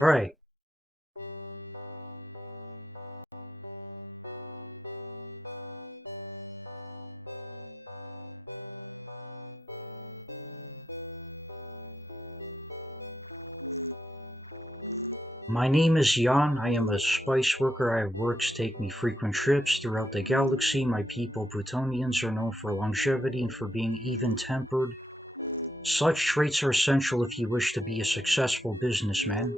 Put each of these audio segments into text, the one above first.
Right. My name is Jan. I am a spice worker. I have works take me frequent trips throughout the galaxy. My people, Plutonians, are known for longevity and for being even-tempered. Such traits are essential if you wish to be a successful businessman.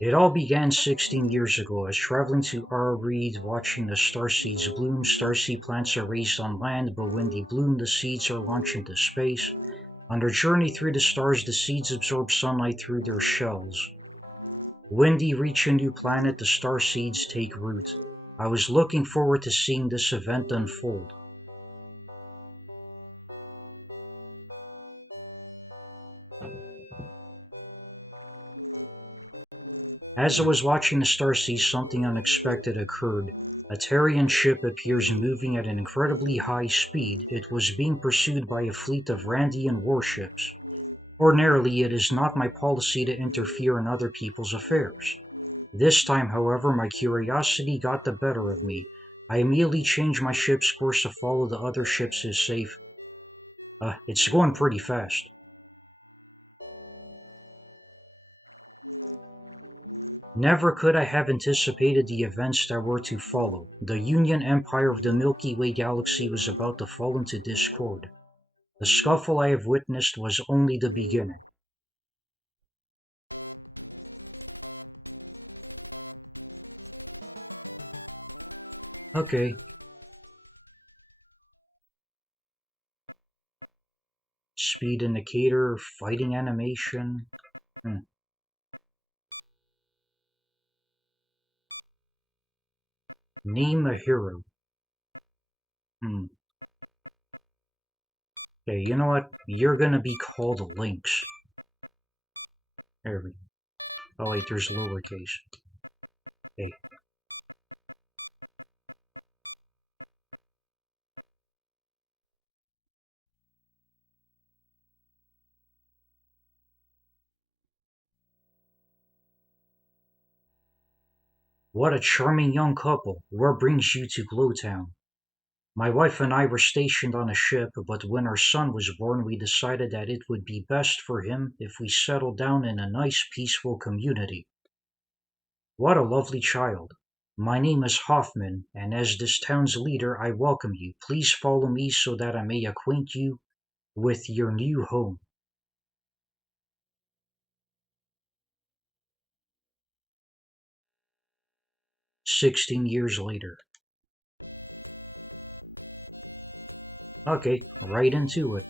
It all began 16 years ago. I was traveling to Reed, watching the starseeds bloom. Starseed plants are raised on land, but when they bloom, the seeds are launched into space. On their journey through the stars, the seeds absorb sunlight through their shells. When they reach a new planet, the star seeds take root. I was looking forward to seeing this event unfold. As I was watching the starseeds, something unexpected occurred. A Tarian ship appears moving at an incredibly high speed. It was being pursued by a fleet of Randian warships. Ordinarily, it is not my policy to interfere in other people's affairs. This time, however, my curiosity got the better of me. I immediately changed my ship's course to follow the other ships is safe. It's going pretty fast. Never could I have anticipated the events that were to follow. The Union Empire of the Milky Way galaxy was about to fall into discord. The scuffle I have witnessed was only the beginning. Okay, speed indicator, fighting animation. Hmm. Name a hero. Hmm. Okay, you know what? You're gonna be called Lynx. There we go. Oh wait, there's lowercase. Okay. What a charming young couple. Where brings you to Glowtown? My wife and I were stationed on a ship, but when our son was born, we decided that it would be best for him if we settled down in a nice, peaceful community. What a lovely child. My name is Hoffman, and as this town's leader, I welcome you. Please follow me so that I may acquaint you with your new home. 16 years later. Okay, right into it.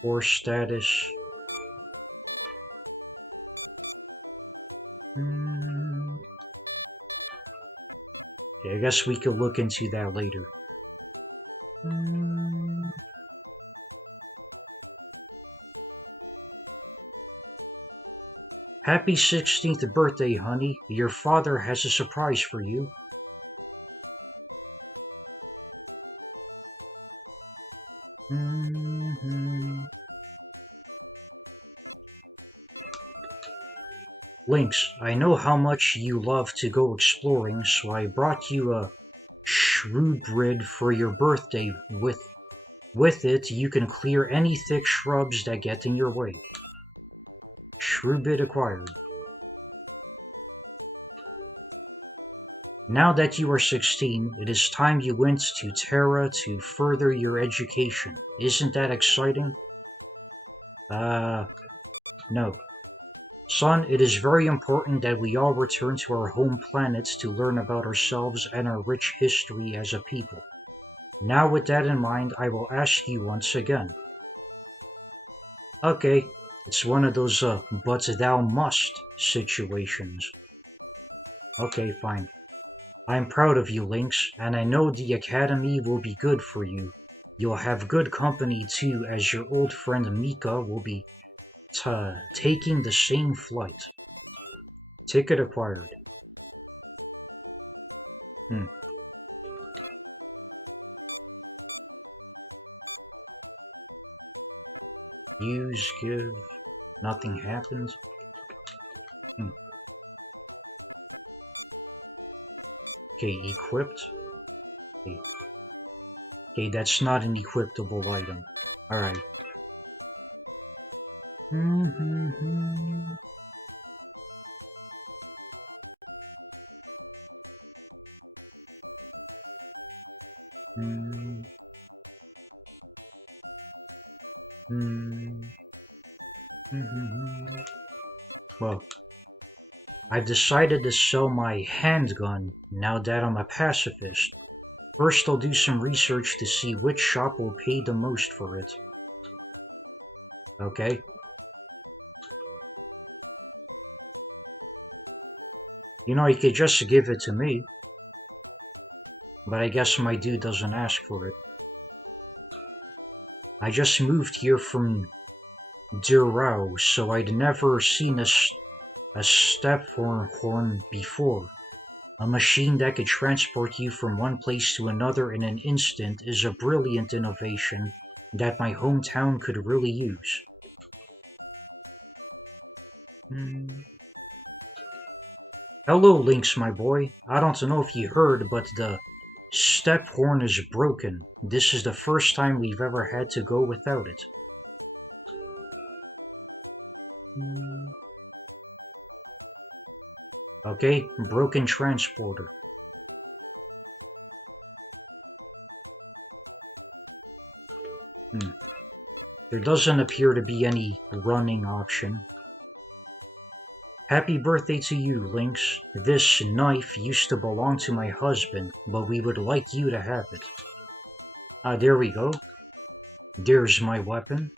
Horse status. Hmm. Yeah, I guess we could look into that later. Hmm. Happy 16th birthday, honey. Your father has a surprise for you. Mhm. Lynx, I know how much you love to go exploring, so I brought you a shrubrid for your birthday. With it, you can clear any thick shrubs that get in your way. Shrubid acquired. Now that you are 16, it is time you went to Terra to further your education. Isn't that exciting? Uh, no. Son, it is very important that we all return to our home planets to learn about ourselves and our rich history as a people. Now, with that in mind, I will ask you once again. Okay, it's one of those but thou must situations. Okay, fine. I'm proud of you, Lynx, and I know the Academy will be good for you. You'll have good company too, as your old friend Mika will be taking the same flight. Ticket acquired. Hmm. Use, give, nothing happens. Okay, equipped. Okay. Okay, that's not an equipable item. Alright. Well, I've decided to sell my handgun now that I'm a pacifist. First, I'll do some research to see which shop will pay the most for it. Okay? You know, you could just give it to me, but I guess my dude doesn't ask for it. I just moved here from Durao, so I'd never seen a step horn before. A machine that could transport you from one place to another in an instant is a brilliant innovation that my hometown could really use. Hello, Lynx, my boy. I don't know if you heard, but the step horn is broken. This is the first time we've ever had to go without it. Okay, broken transporter. There doesn't appear to be any running option. Happy birthday to you, Lynx. This knife used to belong to my husband, but we would like you to have it. Ah, there we go. There's my weapon.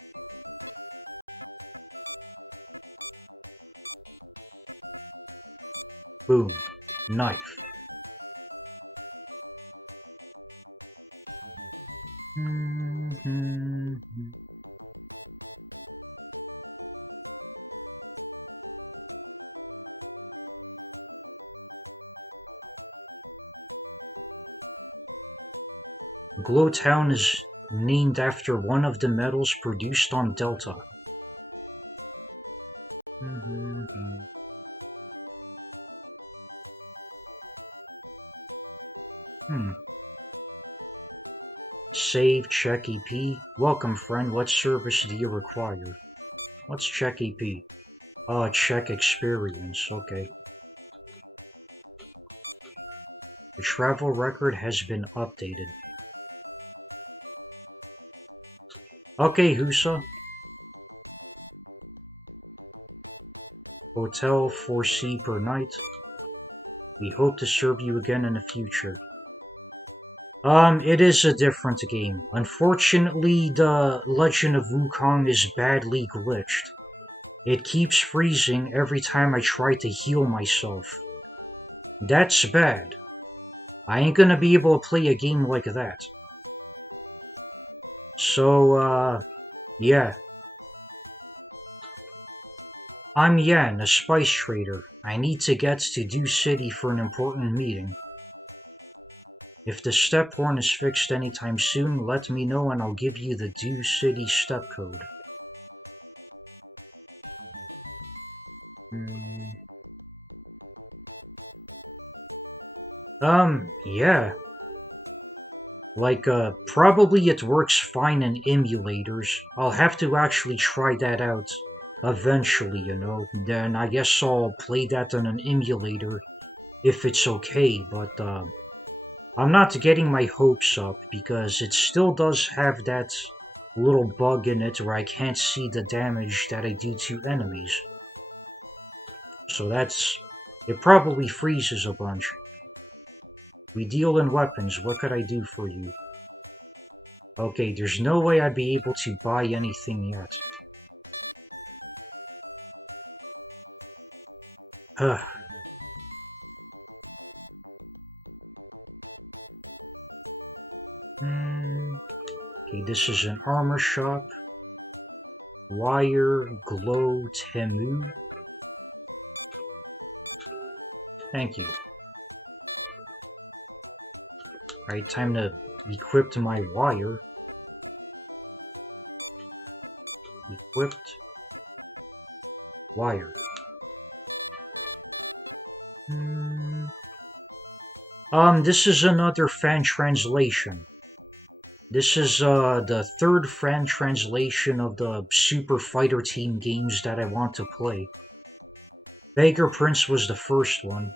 Boom. Knife. Glowtown is named after one of the metals produced on Delta. Save, check EP. Welcome, friend. What service do you require? Let's check EP. Oh, check experience. Okay. The travel record has been updated. Okay, Husa. Hotel 4C per night. We hope to serve you again in the future. It is a different game. Unfortunately, the Legend of Wukong is badly glitched. It keeps freezing every time I try to heal myself. That's bad. I ain't gonna be able to play a game like that. So, yeah. I'm Yan, a spice trader. I need to get to Dew City for an important meeting. If the step horn is fixed anytime soon, let me know and I'll give you the Dew City step code. Yeah. Like, probably it works fine in emulators. I'll have to actually try that out eventually, you know. Then I guess I'll play that on an emulator if it's okay, but, I'm not getting my hopes up because it still does have that little bug in it where I can't see the damage that I do to enemies. So it probably freezes a bunch. We deal in weapons, what could I do for you? Okay, there's no way I'd be able to buy anything yet. Huh. Okay, this is an armor shop. Wire Glow Temu. Thank you. Alright, time to equip my wire. Equipped. Wire. This is another fan translation. This is the third fan translation of the Super Fighter Team games that I want to play. Beggar Prince was the first one.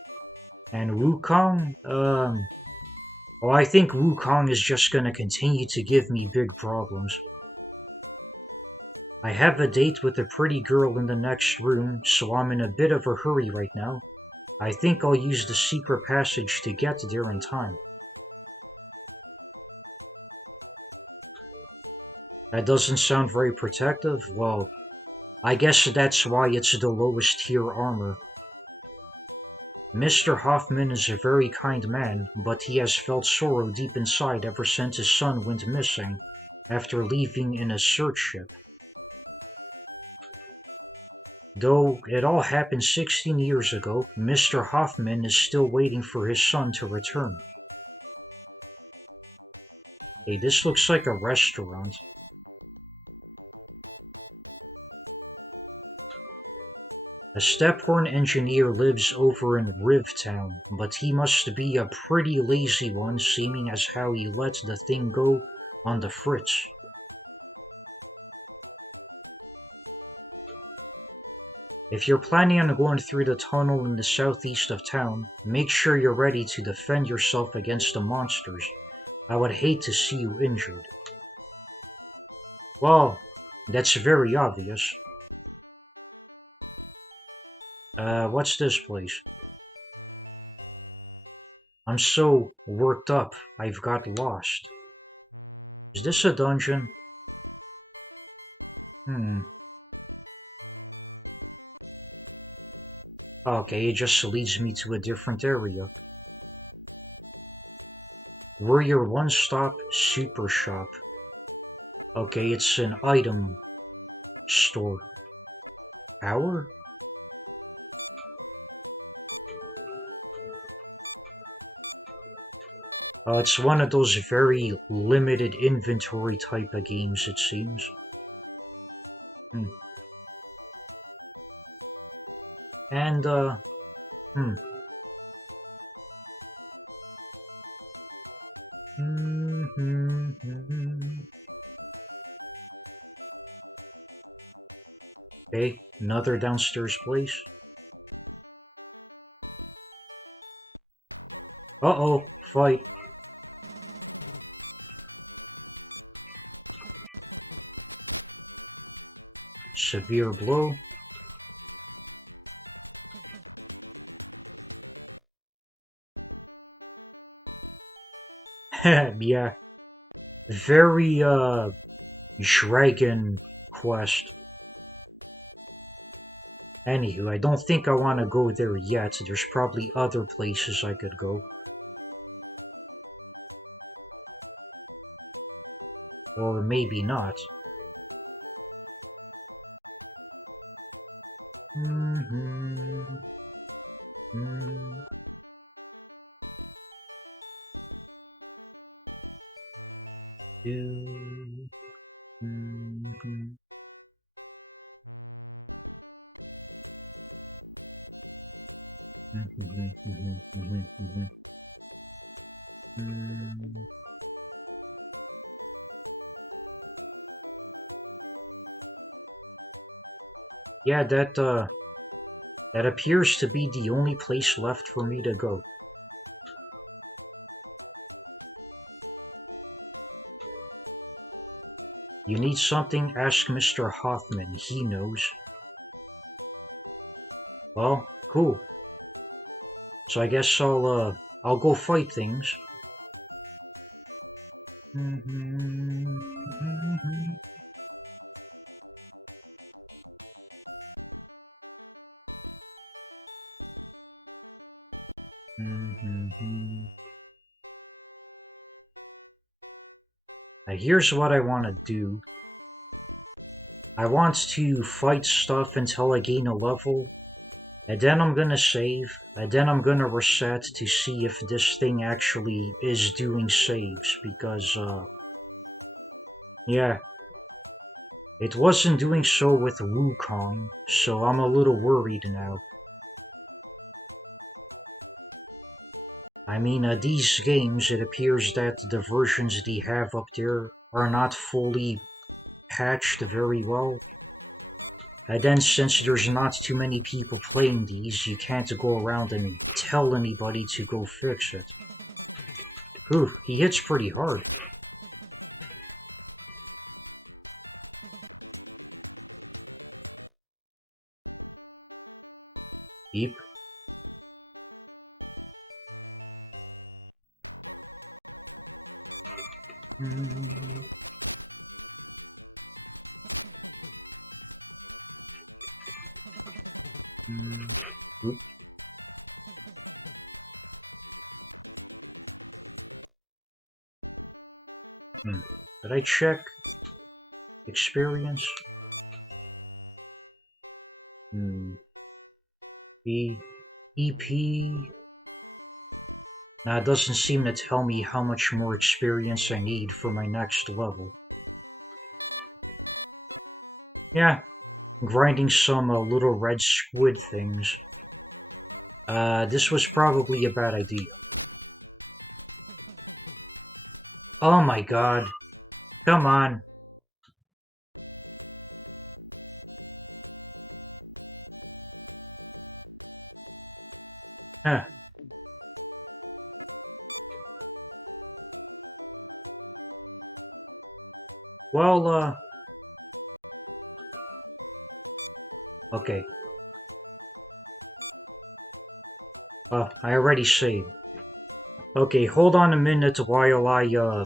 And Wukong, well, I think Wukong is just gonna continue to give me big problems. I have a date with a pretty girl in the next room, so I'm in a bit of a hurry right now. I think I'll use the secret passage to get there in time. That doesn't sound very protective. Well, I guess that's why it's the lowest tier armor. Mr. Hoffman is a very kind man, but he has felt sorrow deep inside ever since his son went missing after leaving in a search ship. Though it all happened 16 years ago, Mr. Hoffman is still waiting for his son to return. Hey, this looks like a restaurant. A Stephorn engineer lives over in Rivtown, but he must be a pretty lazy one, seeming as how he lets the thing go on the fritz. If you're planning on going through the tunnel in the southeast of town, make sure you're ready to defend yourself against the monsters. I would hate to see you injured. Well, that's very obvious. What's this place? I'm so worked up, I've got lost. Is this a dungeon? Okay, it just leads me to a different area. We're your one-stop super shop. Okay, it's an item store. Power? It's one of those very limited inventory type of games, it seems. And, Okay, another downstairs place. Uh-oh, fight. Severe blow. Yeah. Very, Dragon Quest. Anywho, I don't think I want to go there yet. There's probably other places I could go. Or maybe not. Yeah, that appears to be the only place left for me to go. You need something? Ask Mr. Hoffman. He knows. Well, cool. So I guess I'll go fight things. Now here's what I want to do. I want to fight stuff until I gain a level, and then I'm gonna save, and then I'm gonna reset to see if this thing actually is doing saves, because, yeah. It wasn't doing so with Wukong, so I'm a little worried now. I mean, these games, it appears that the versions they have up there are not fully patched very well. And then since there's not too many people playing these, you can't go around and tell anybody to go fix it. Whew, he hits pretty hard. Eep. Mm, mm, oop. Hmm. Did I check experience? Hmm. E. EP. Now it doesn't seem to tell me how much more experience I need for my next level. Yeah, grinding some little red squid things. This was probably a bad idea. Oh my god. Come on. Huh. Well, okay. I already saved. Okay, hold on a minute while I,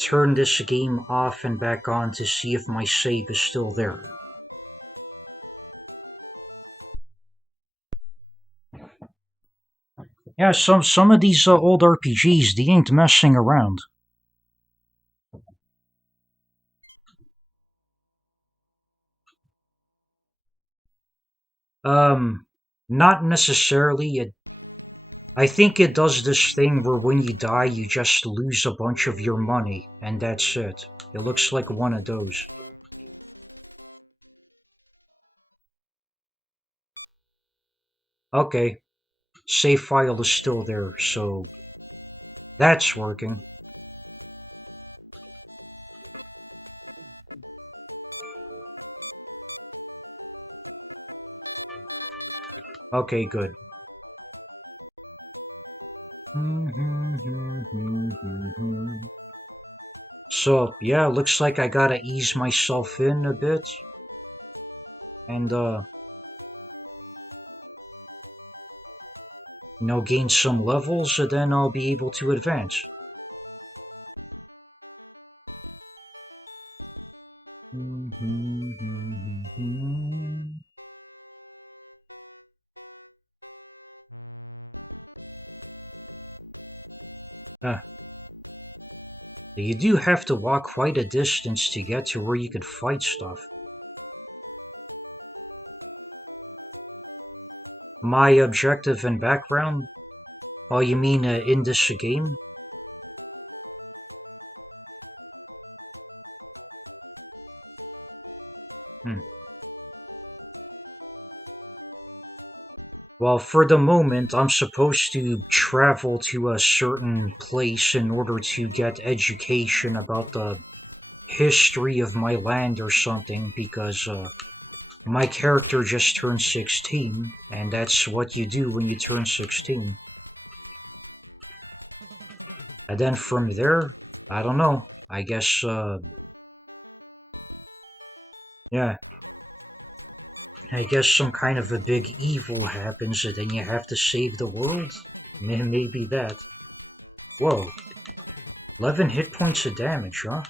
turn this game off and back on to see if my save is still there. Yeah, some of these old RPGs, they ain't messing around. Um, Not necessarily. I think it does this thing where when you die, you just lose a bunch of your money, and that's it. It looks like one of those. Okay, save file is still there, so that's working. Okay, good. So, yeah, looks like I gotta ease myself in a bit, and, gain some levels, and then I'll be able to advance. Ah, you do have to walk quite a distance to get to where you could fight stuff. My objective and background? Oh, you mean in this game? Hmm. Well, for the moment, I'm supposed to travel to a certain place in order to get education about the history of my land or something, because my character just turned 16, and that's what you do when you turn 16. And then from there, I don't know. I guess, yeah, I guess some kind of a big evil happens, and then you have to save the world? Maybe that. Whoa, 11 hit points of damage, huh?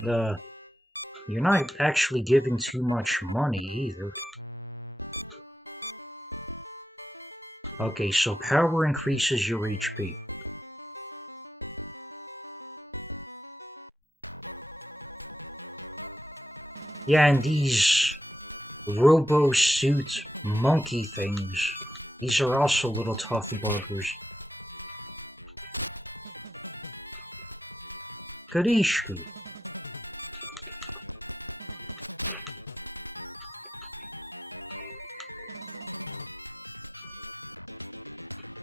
The You're not actually giving too much money either. Okay, so power increases your HP. Yeah, and these robo suit monkey things. These are also little tough buggers. Karishku.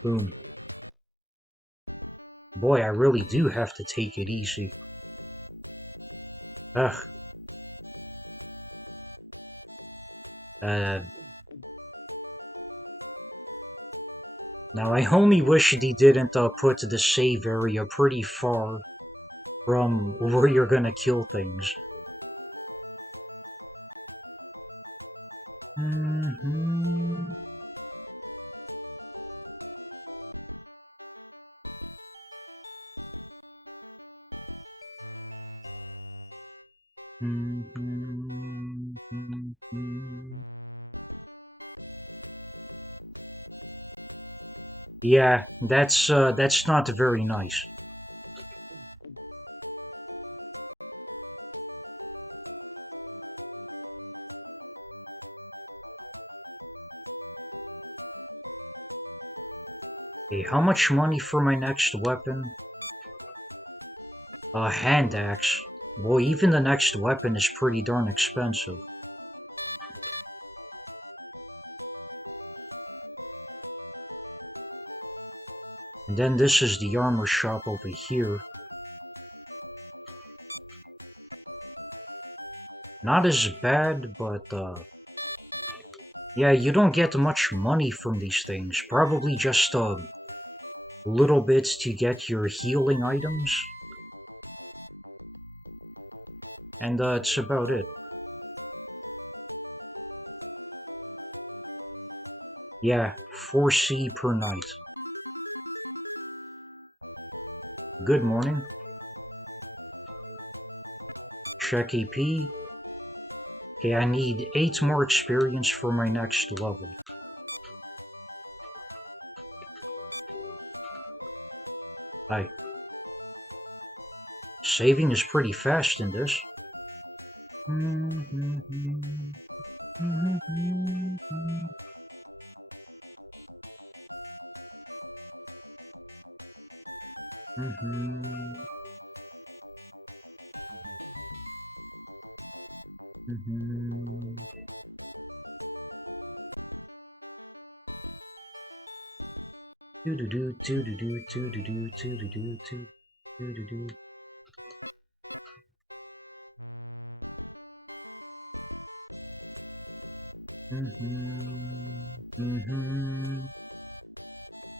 Boom. Boy, I really do have to take it easy. Ugh. Now I only wish they didn't put the save area pretty far from where you're gonna kill things. Mm-hmm. Mm-hmm. Yeah, that's not very nice. Okay, how much money for my next weapon? A hand axe. Boy, even the next weapon is pretty darn expensive. And then this is the armor shop over here. Not as bad, but yeah, you don't get much money from these things. Probably just little bits to get your healing items. And that's about it. Yeah, 4C per night. Good morning. Check EP. Okay, I need 8 more experience for my next level. Hi. Saving is pretty fast in this.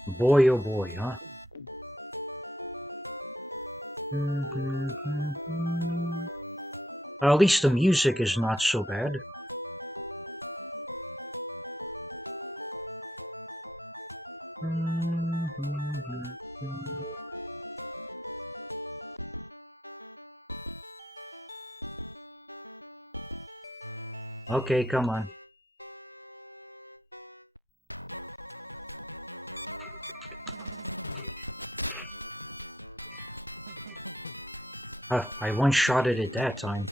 Boy, oh boy, huh? At least the music is not so bad. Okay, come on. I one-shotted it that time.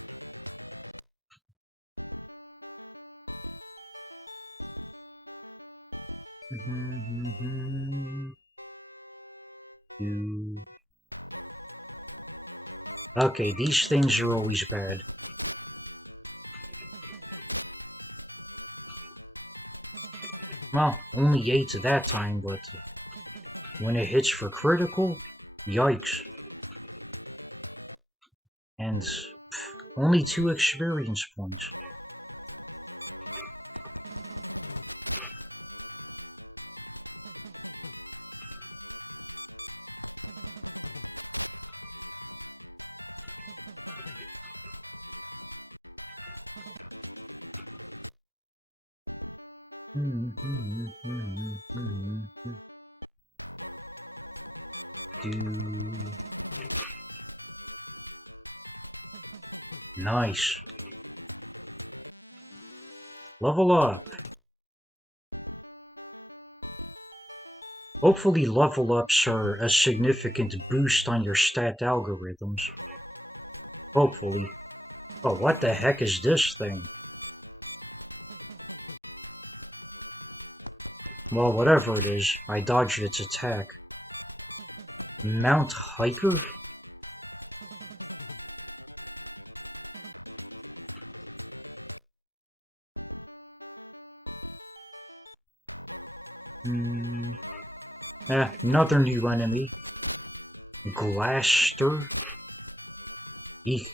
Okay, these things are always bad. Well, only 8 that time, but when it hits for critical, yikes. And only 2 experience points. Nice. Level up. Hopefully level ups are a significant boost on your stat algorithms. Hopefully. Oh, what the heck is this thing? Well, whatever it is, I dodged its attack. Mount Hiker? Another new enemy. Glaster? Eek.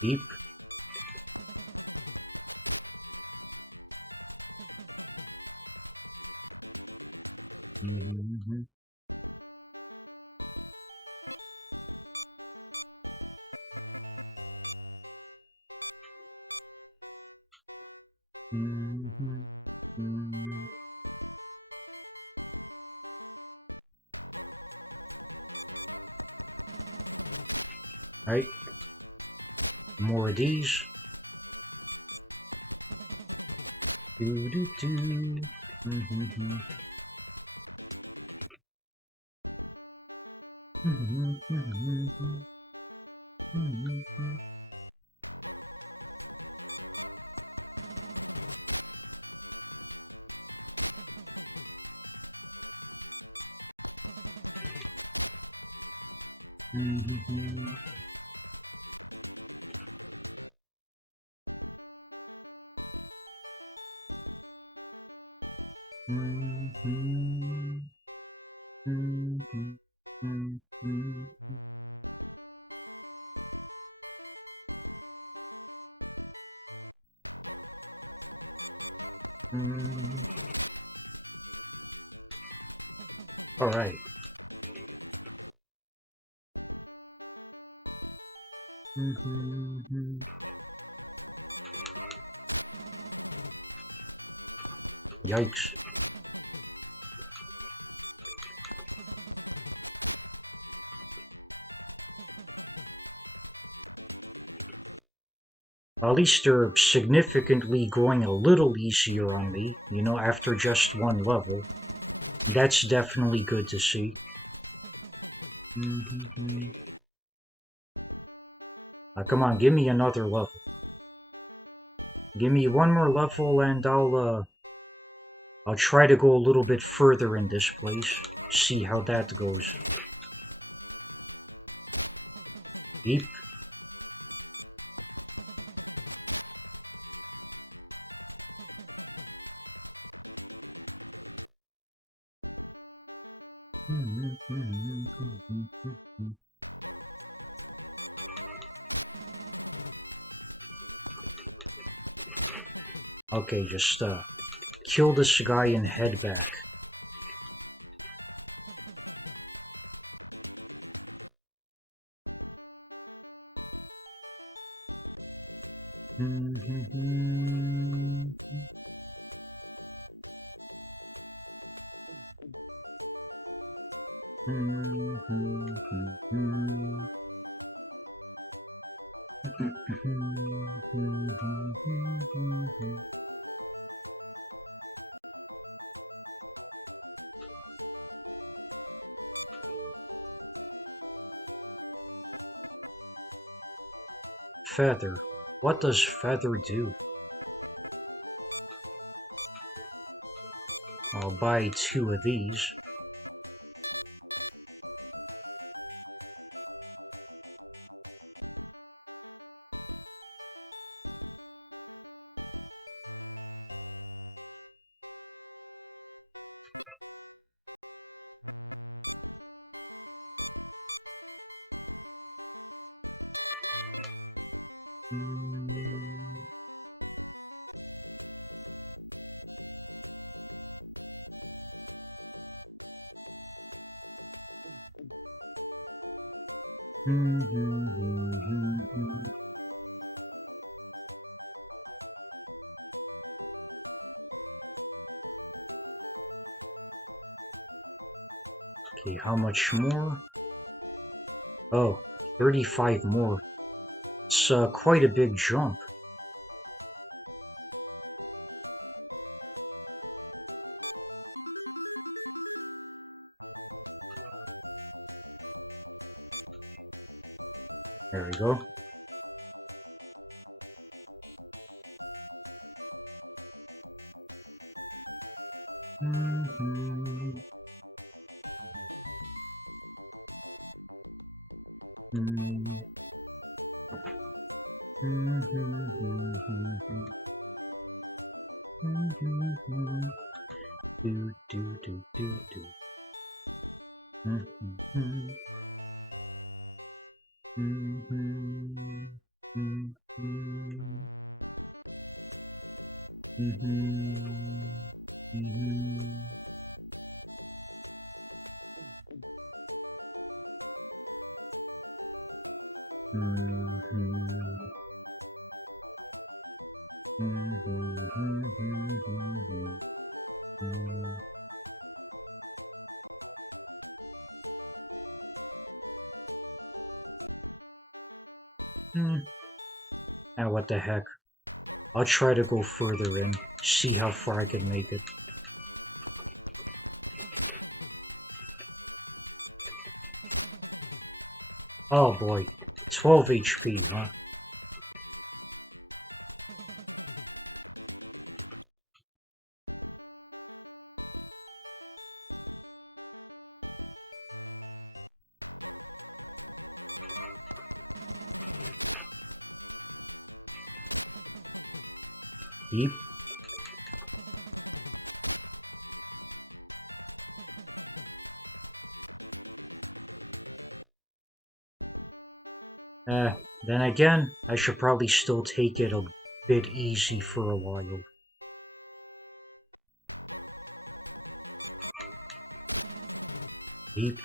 Beep. Alright. More of these. Do do do. Alright. Yikes. At least they're significantly going a little easier on me, you know, after just one level. That's definitely good to see. Come on, give me another level. Give me one more level and I'll try to go a little bit further in this place. See how that goes. Beep. Okay, just kill this guy and head back. Feather. What does feather do? I'll buy 2 of these. Okay, how much more? Oh, 35 more. It's quite a big jump. There we go. Mm-hmm. Mm-hmm. Mm-hmm. Mm-hmm. Do do do do do. Mm-hmm. Mm-hmm. Mm-hmm. Mm-hmm. Mm-hmm. Mm-hmm. And what the heck? I'll try to go further in, see how far I can make it. Oh boy, 12 HP, huh? Deep? Then again, I should probably still take it a bit easy for a while. Deep?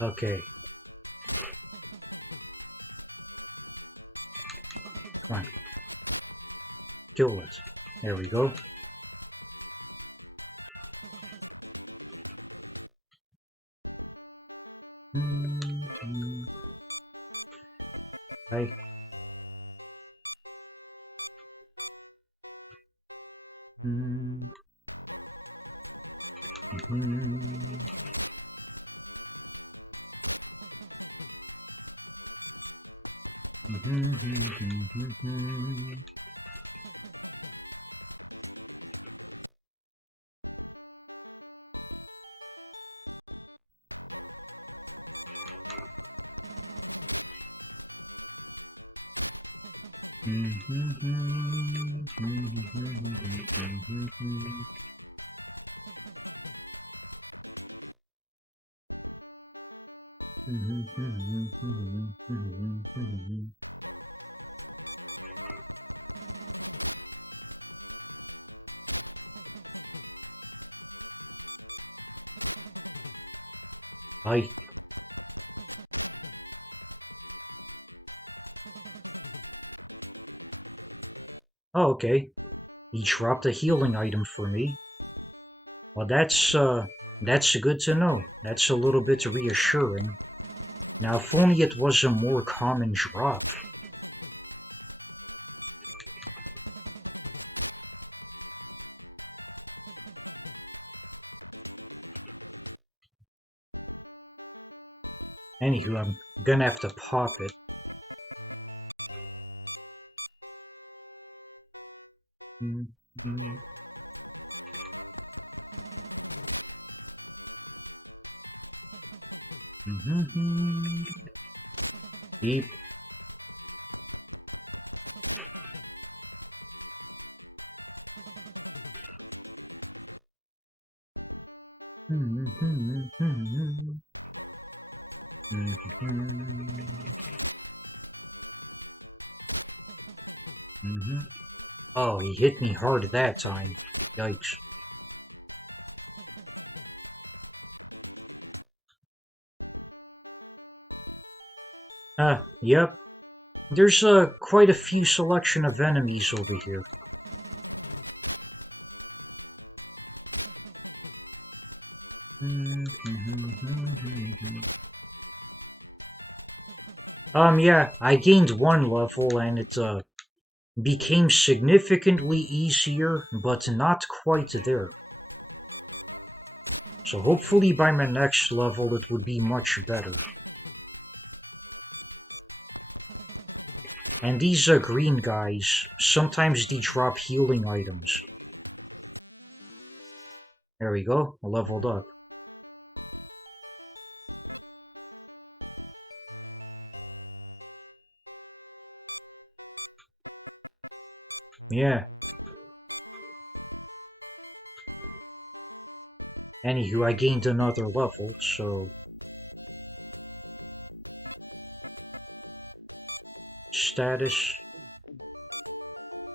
Okay, come on. Kill it. There we go. Right. I. Oh, okay. He dropped a healing item for me. Well, that's good to know. That's a little bit reassuring. Now, if only it was a more common drop. Anywho, I'm gonna have to pop it. Deep. Oh, he hit me hard that time. Yikes. Yep. There's quite a few selection of enemies over here. Yeah, I gained one level and it became significantly easier, but not quite there. So hopefully by my next level it would be much better. And these green guys, sometimes they drop healing items. There we go, I leveled up. Yeah. Anywho, I gained another level, so... Status.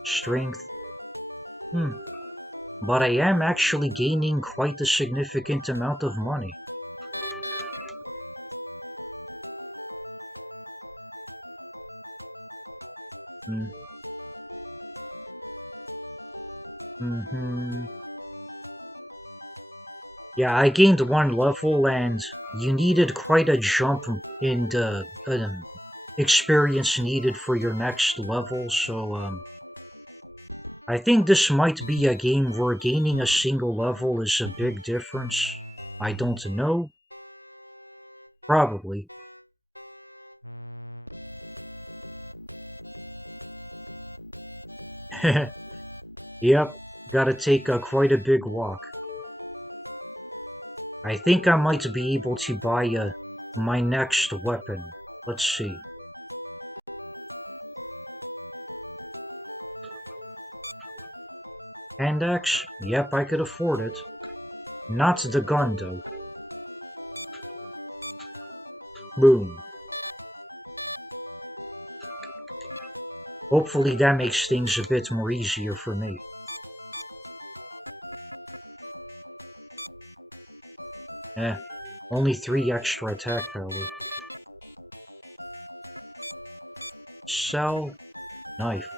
Strength. But I am actually gaining quite a significant amount of money. Hmm. Mm-hmm. Yeah, I gained one level and you needed quite a jump in the experience needed for your next level, so I think this might be a game where gaining a single level is a big difference. I don't know. Probably. Yep, gotta take quite a big walk. I think I might be able to buy my next weapon. Let's see. Hand axe? Yep, I could afford it. Not the gun, though. Boom. Hopefully that makes things a bit more easier for me. Eh, only 3 extra attack power. Sell. Knife.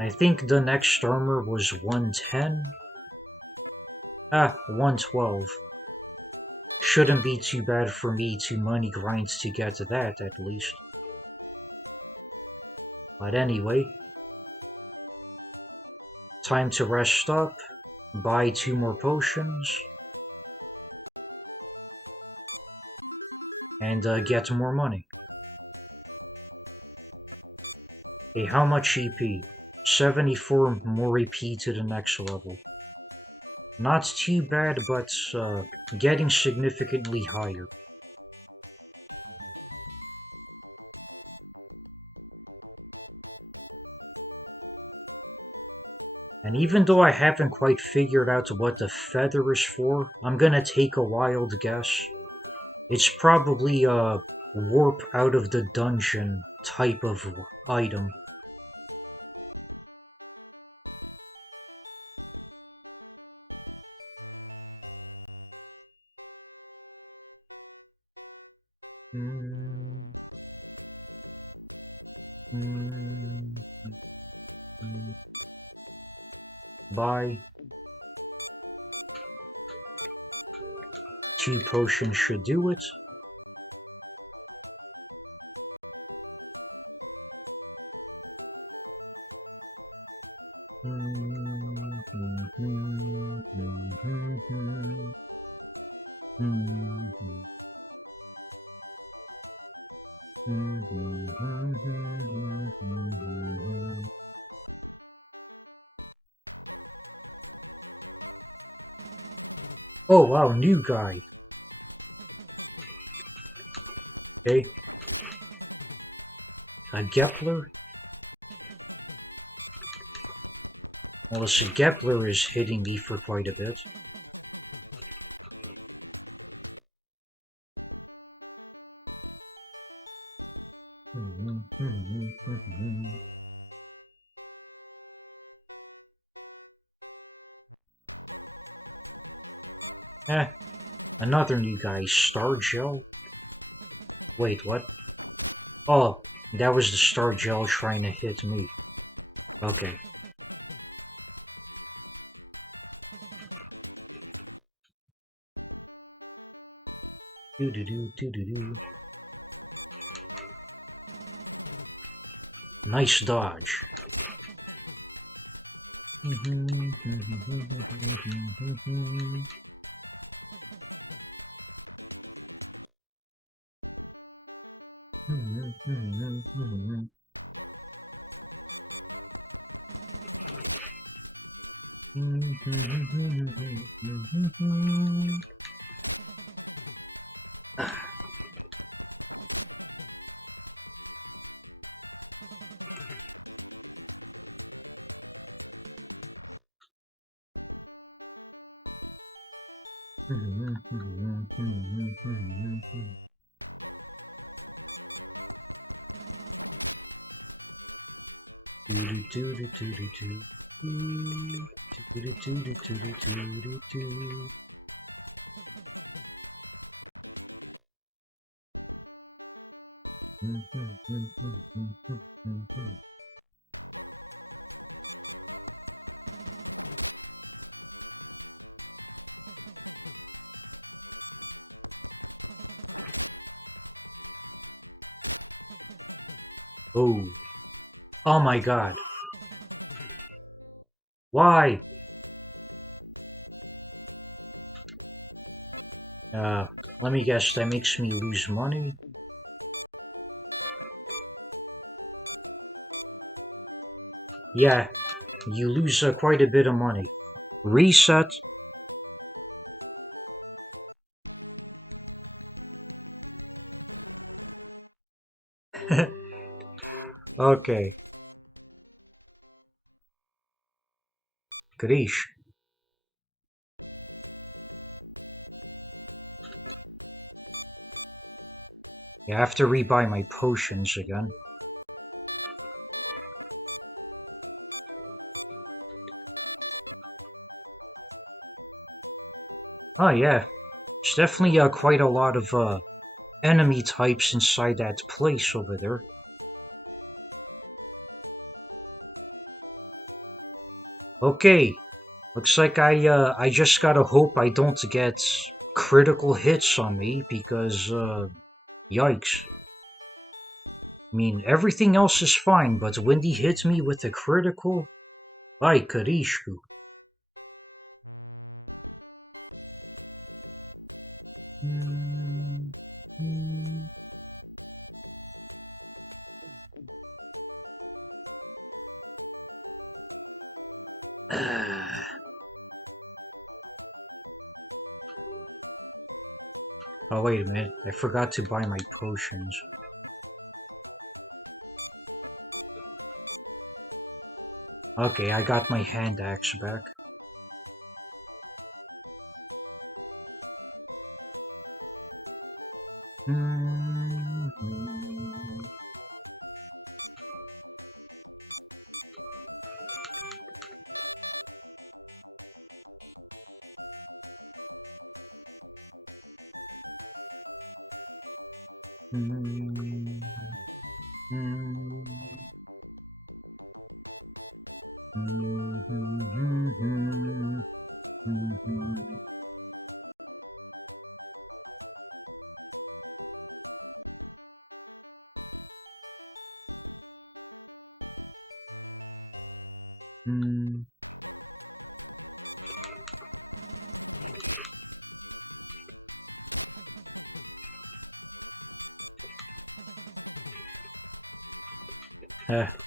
I think the next armor was 110. 112. Shouldn't be too bad for me to money grind to get to that, at least. But anyway, time to rest up, buy 2 more potions, and get more money. Hey, how much EP? 74 more EP to the next level. Not too bad, but getting significantly higher. And even though I haven't quite figured out what the feather is for, I'm gonna take a wild guess. It's probably a warp out of the dungeon type of item. Mm, mm, mm. Buy 2 potions should do it. Oh wow, new guy. Okay. A Gepler? Well, this Gepler is hitting me for quite a bit. Eh, another new guy, Star Gel? Wait, what? Oh, that was the star gel trying to hit me. Okay. Do do do do do do. Nice dodge. Oh. Oh my god. Why? Uh, Let me guess, that makes me lose money? Yeah, you lose quite a bit of money. Reset. Okay. Karish. Yeah, I have to rebuy my potions again. Oh yeah, there's definitely quite a lot of enemy types inside that place over there. Okay, looks like I just gotta hope I don't get critical hits on me because yikes. I mean, everything else is fine, but when he hits me with a critical, ay Karishku. Oh wait a minute, I forgot to buy my potions. Okay, I got my hand axe back.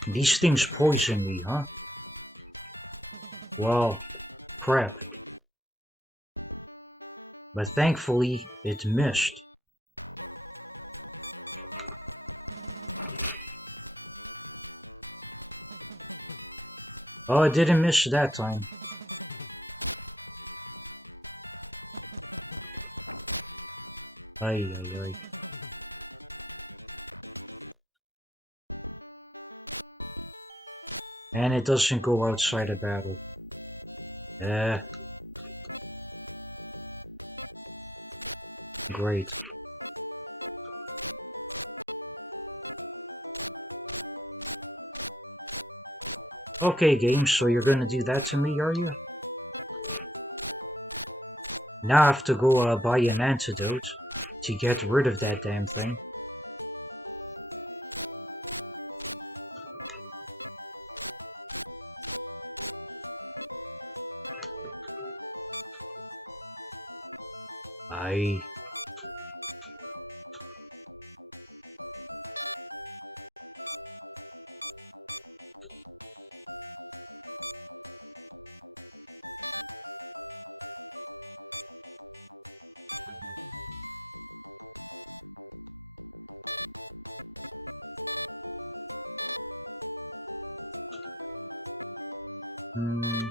These things poison me, huh? Well, crap. But thankfully, it missed. Oh, it didn't miss that time. Ay, ay, ay. And it doesn't go outside a battle. Great. Okay, game, so you're gonna do that to me, are you? Now I have to go buy an antidote to get rid of that damn thing. I... Hmm...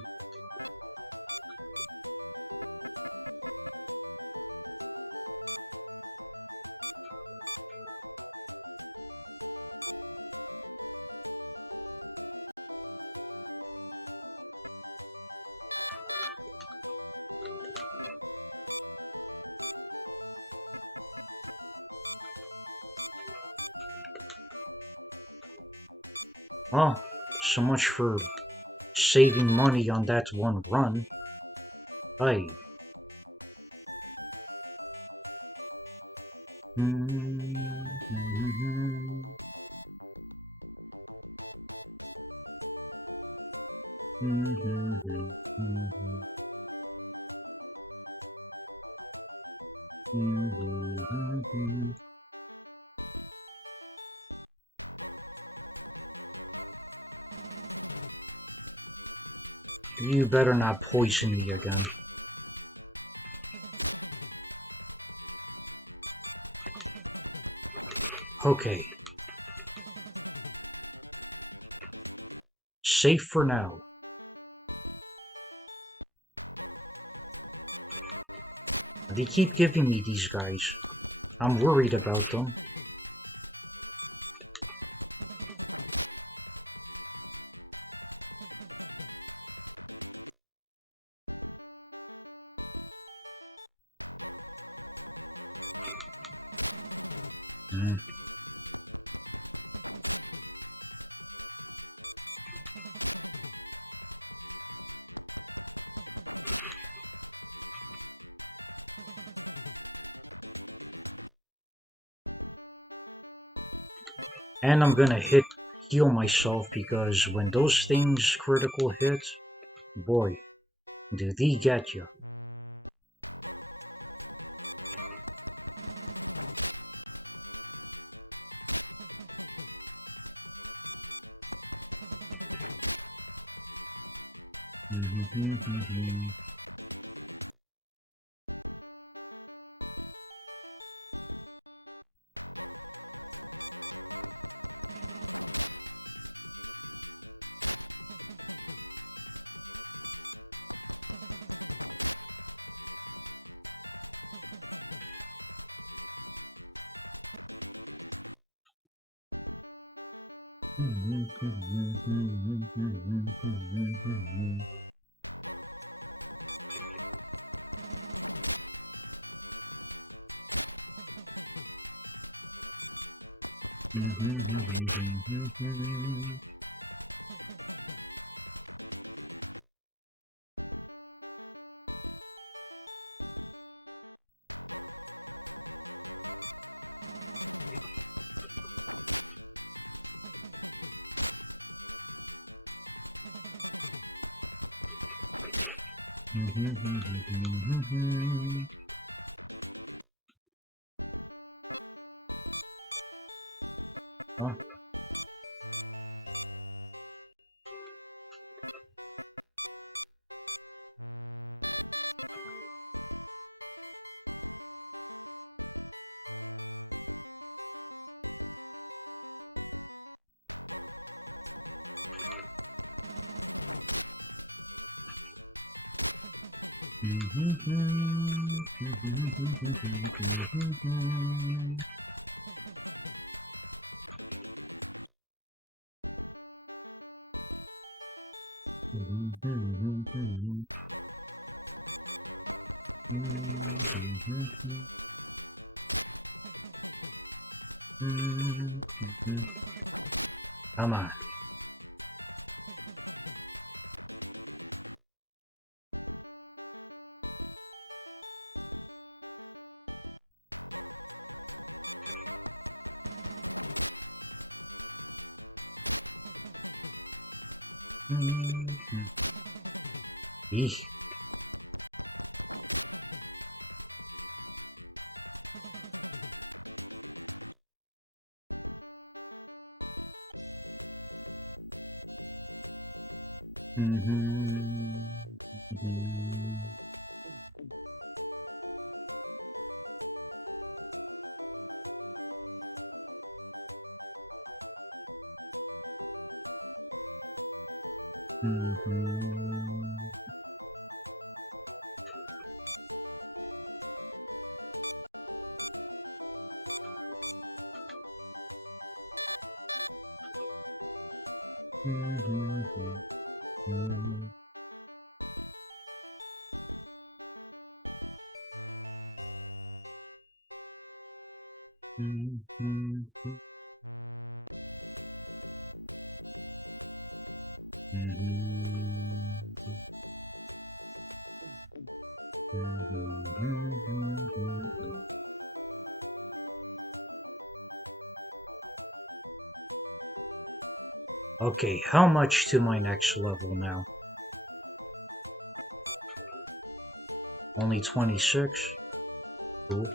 Oh, so much for saving money on that one run. Aye. You better not poison me again. Okay. Safe for now. They keep giving me these guys. I'm worried about them. Mm. And I'm gonna heal myself because when those things critical hit, boy, do they get you. Huh? Come on. Eek. Okay, how much to my next level now? Only 26? Cool.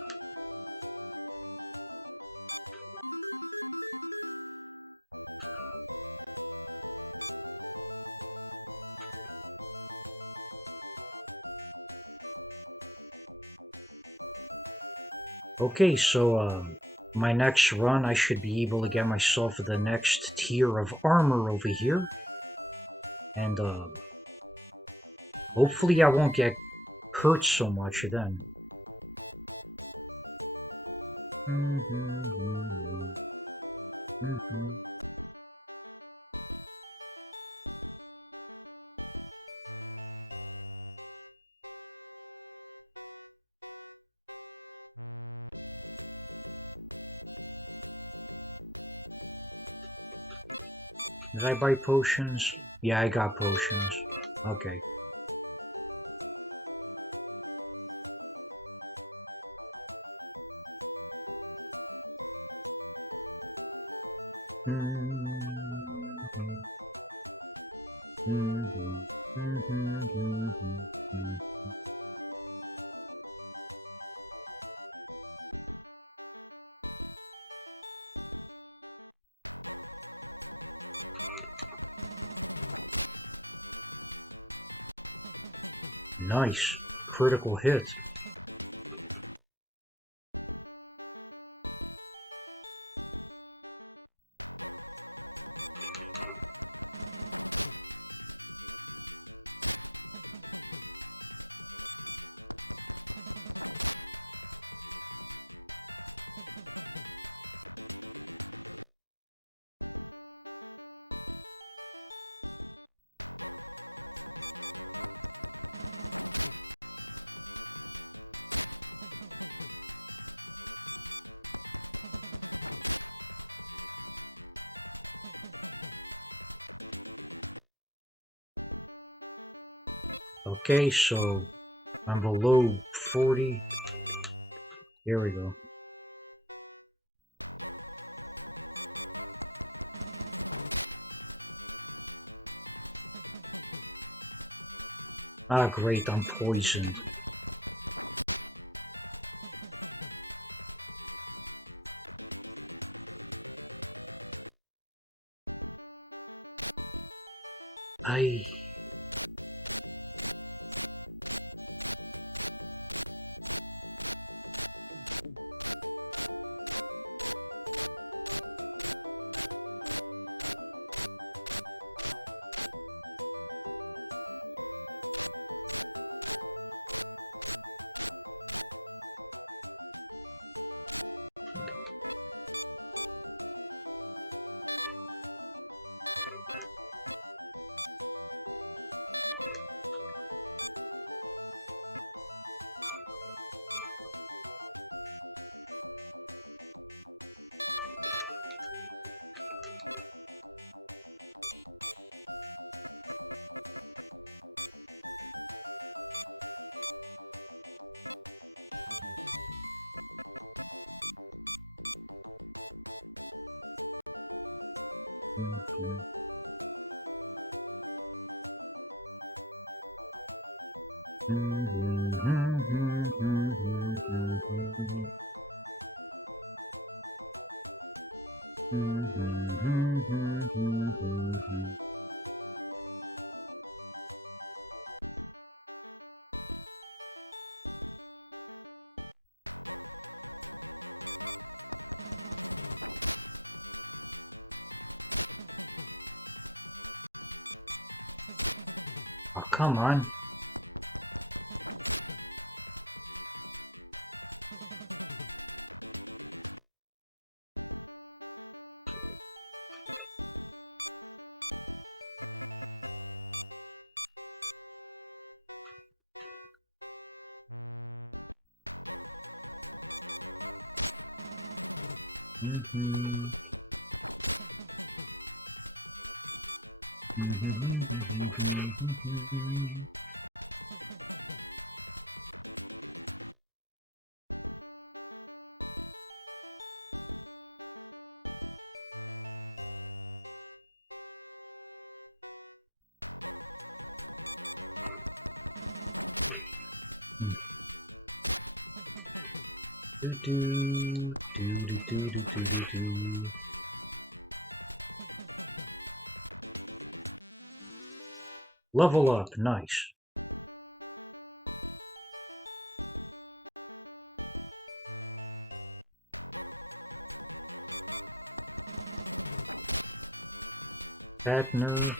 Okay, so my next run, I should be able to get myself the next tier of armor over here. And hopefully I won't get hurt so much then. Did I buy potions? Yeah, I got potions. Okay. Nice. Critical hit. Okay, so I'm below 40. Here we go. Ah, great, I'm poisoned. I... come on. Mm-hmm. Do do do do do do do do do. Level up, nice. Fattener.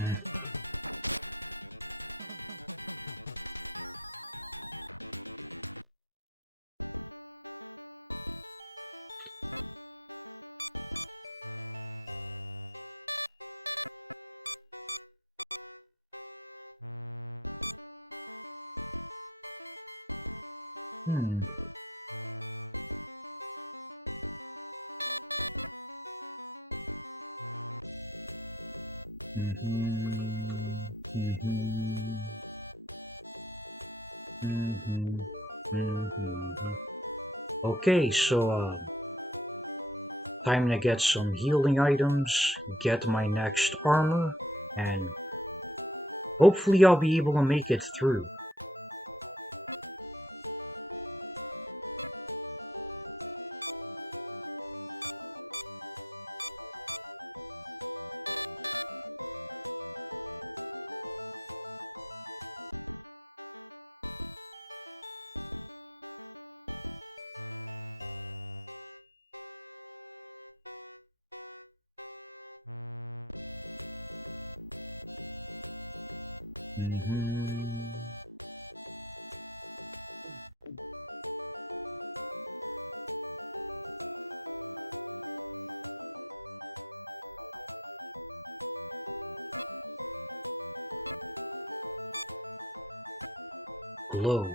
Mm. Hmm. Mm-hmm. Mm-hmm. Mm-hmm. Mm-hmm. Okay, so time to get some healing items, get my next armor, and hopefully I'll be able to make it through. Mm-hmm. Glow.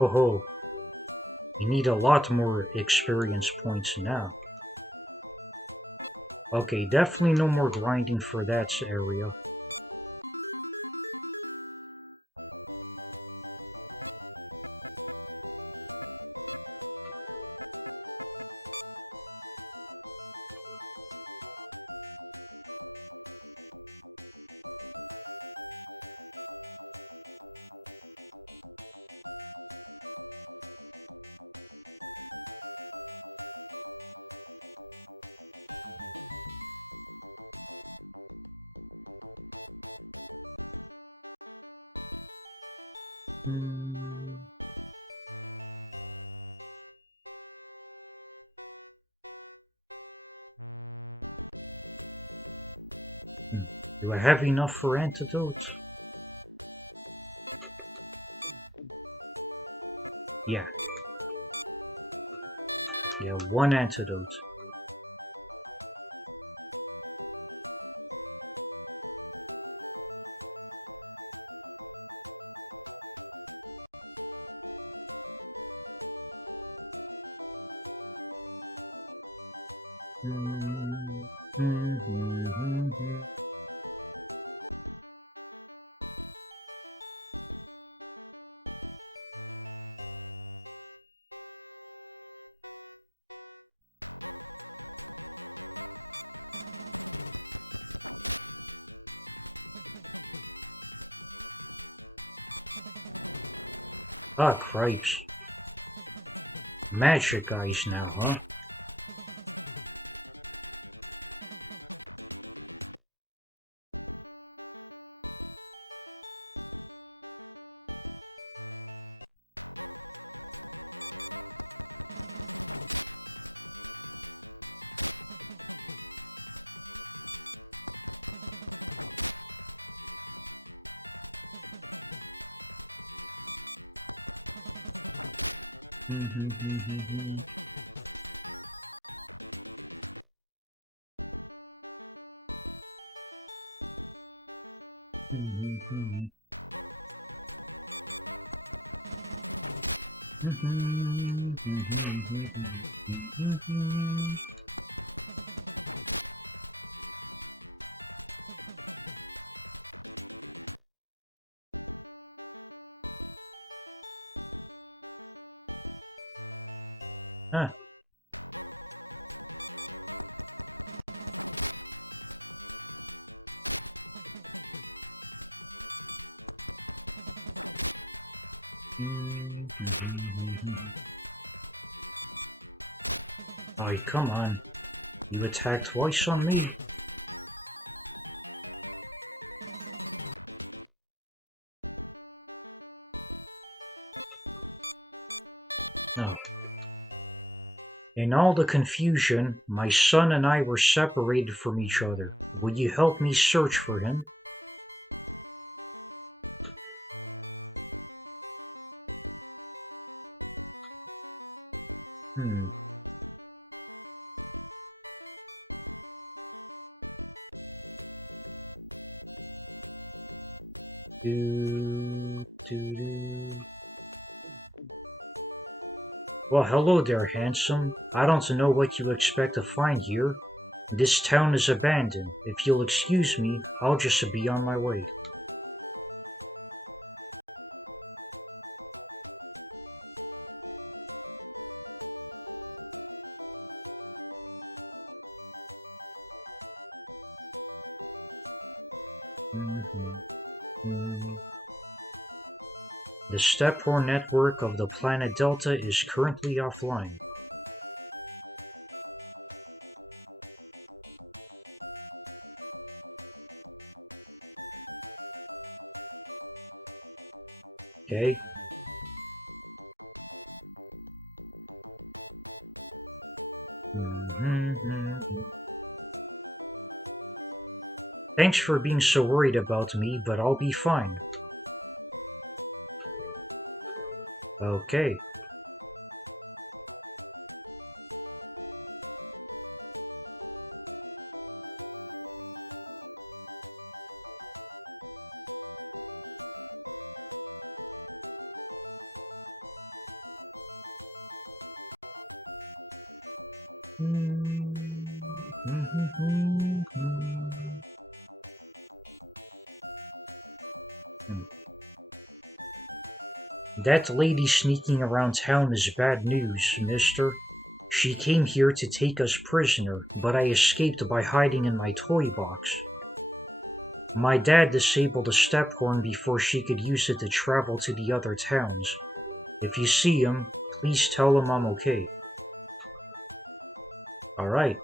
Oh ho, you need a lot more experience points now. Okay, definitely no more grinding for that area. Hmm. Do I have enough for antidotes? Yeah, yeah, one antidote. Ah, cripes. Magic eyes now, huh? Huh. Oh, come on. You attacked twice on me. No. In all the confusion, my son and I were separated from each other. Will you help me search for him? Hmm. Do, do, do. Well, hello there, handsome. I don't know what you expect to find here. This town is abandoned. If you'll excuse me, I'll just be on my way. The Stephor network of the planet Delta is currently offline. Okay? Thanks for being so worried about me, but I'll be fine. Okay. That lady sneaking around town is bad news, mister. She came here to take us prisoner, but I escaped by hiding in my toy box. My dad disabled the step horn before she could use it to travel to the other towns. If you see him, please tell him I'm okay. Alright.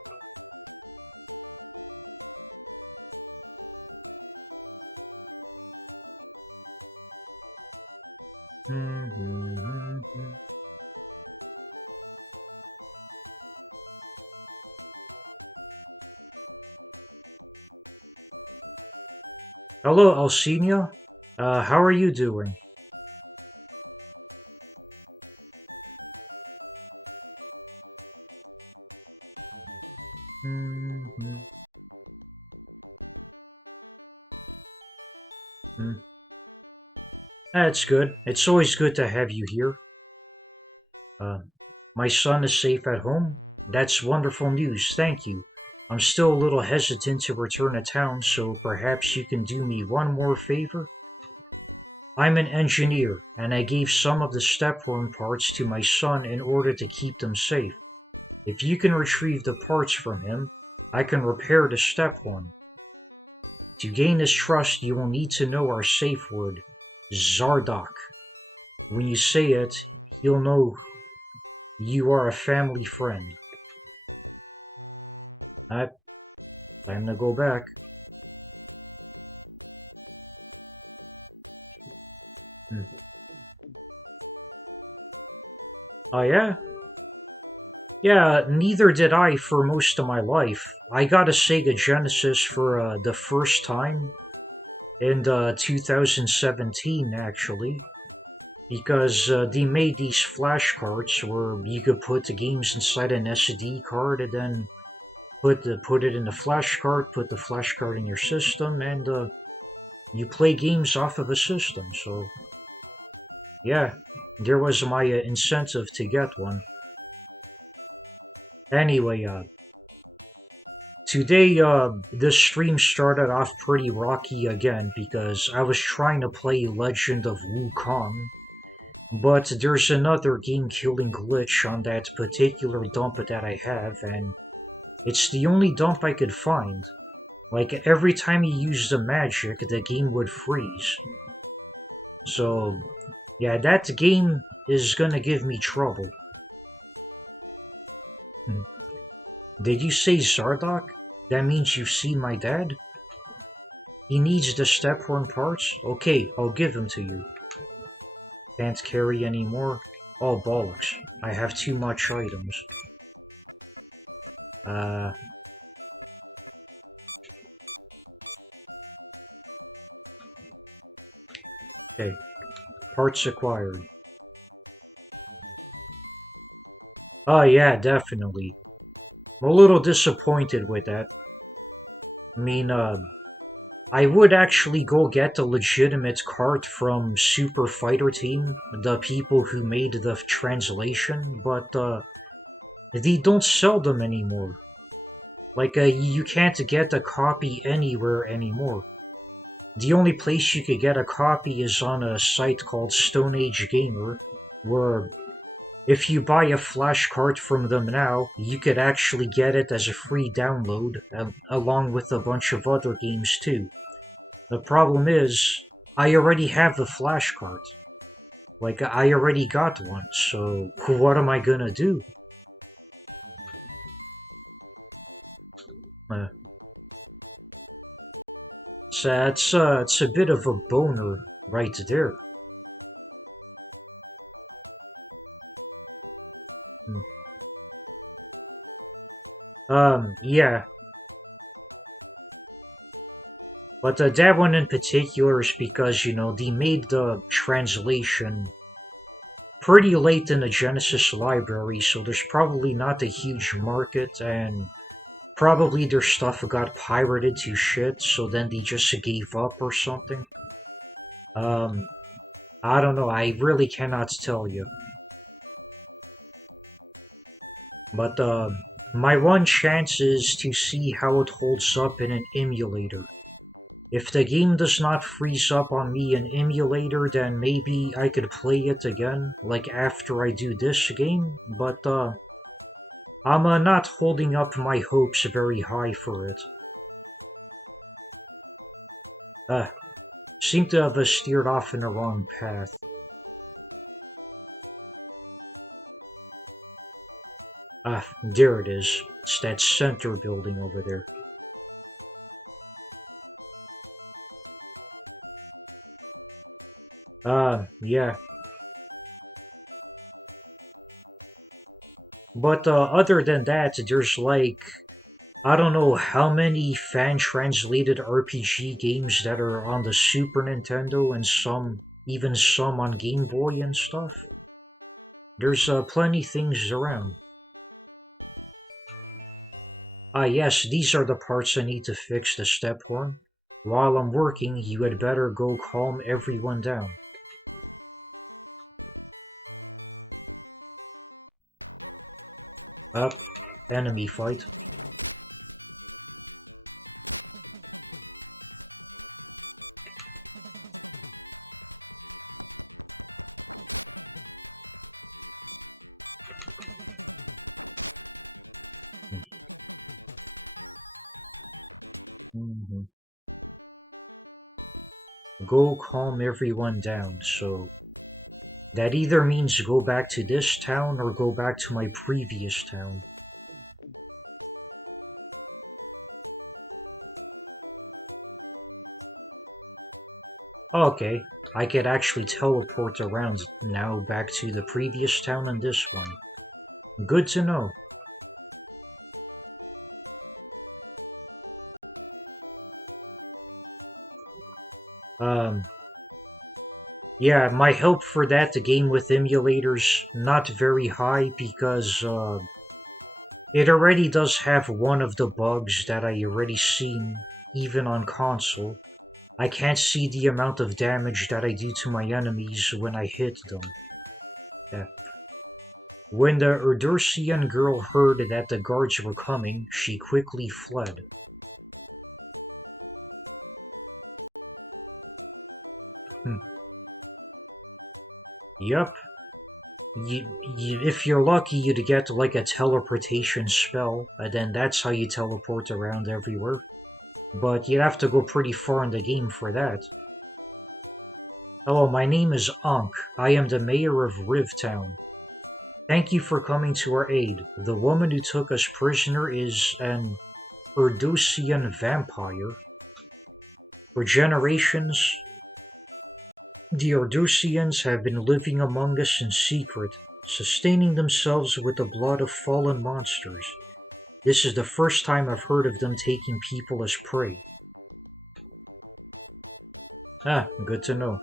Hello, Alcina. How are you doing? That's good. It's always good to have you here. Uh, my son is safe at home. That's wonderful news. Thank you. I'm still a little hesitant to return to town, so perhaps you can do me one more favor? I'm an engineer, and I gave some of the stepworm parts to my son in order to keep them safe. If you can retrieve the parts from him, I can repair the stepworm. To gain his trust, you will need to know our safe word, Zardoc. When you say it, he'll know you are a family friend. Alright, time to go back. Hmm. Oh yeah? Yeah, neither did I for most of my life. I got a Sega Genesis for the first time in 2017, actually, because they made these flash cards where you could put the games inside an SD card and then put it in the flash card, put the flash card in your system, and you play games off of a system. So yeah, there was my incentive to get one. Anyway, today this stream started off pretty rocky again because I was trying to play Legend of Wukong, but there's another game-killing glitch on that particular dump that I have, and it's the only dump I could find. Like every time you use the magic, the game would freeze. So yeah, that game is gonna give me trouble. Hmm. Did you say Zardoc? That means you've seen my dad? He needs the stephorn parts? Okay, I'll give them to you. Can't carry any more? Oh, bollocks. I have too much items. Uh, okay. Parts acquired. Oh, yeah, definitely. I'm a little disappointed with that. I mean, I would actually go get a legitimate cart from Super Fighter Team, the people who made the translation, but they don't sell them anymore. Like, you can't get a copy anywhere anymore. The only place you could get a copy is on a site called Stone Age Gamer, where if you buy a flash card from them now, you could actually get it as a free download, along with a bunch of other games too. The problem is, I already have the flash card. Like, I already got one, so what am I gonna do? Uh, so it's a bit of a boner right there. Hmm. Yeah, but that one in particular is because, they made the translation pretty late in the Genesis library, so there's probably not a huge market, and probably their stuff got pirated to shit, so then they just gave up or something. Um, I don't know, I really cannot tell you. But my one chance is to see how it holds up in an emulator. If the game does not freeze up on me in emulator, then maybe I could play it again, like after I do this game, but I'm not holding up my hopes very high for it. Uh, Seem to have steered off in the wrong path. There it is. It's that center building over there. Yeah. But other than that, there's like I don't know how many fan translated RPG games that are on the Super Nintendo and even some on Game Boy and stuff. There's plenty things around. Yes, these are the parts I need to fix the step horn. While I'm working, you had better go calm everyone down. Up, enemy fight. Mhm. Go calm everyone down. So that either means go back to this town or go back to my previous town. Okay, I could actually teleport around now back to the previous town and this one. Good to know. Um, yeah, my help for that, the game with emulators, not very high because it already does have one of the bugs that I already seen, even on console. I can't see the amount of damage that I do to my enemies when I hit them. Yeah. When the Erdursian girl heard that the guards were coming, she quickly fled. Hmm. Yup. If you're lucky, you'd get like a teleportation spell, and then that's how you teleport around everywhere. But you'd have to go pretty far in the game for that. Hello, my name is Ankh. I am the mayor of Rivtown. Thank you for coming to our aid. The woman who took us prisoner is an Erdusian vampire. For generations, the Erdusians have been living among us in secret, sustaining themselves with the blood of fallen monsters. This is the first time I've heard of them taking people as prey. Ah, good to know.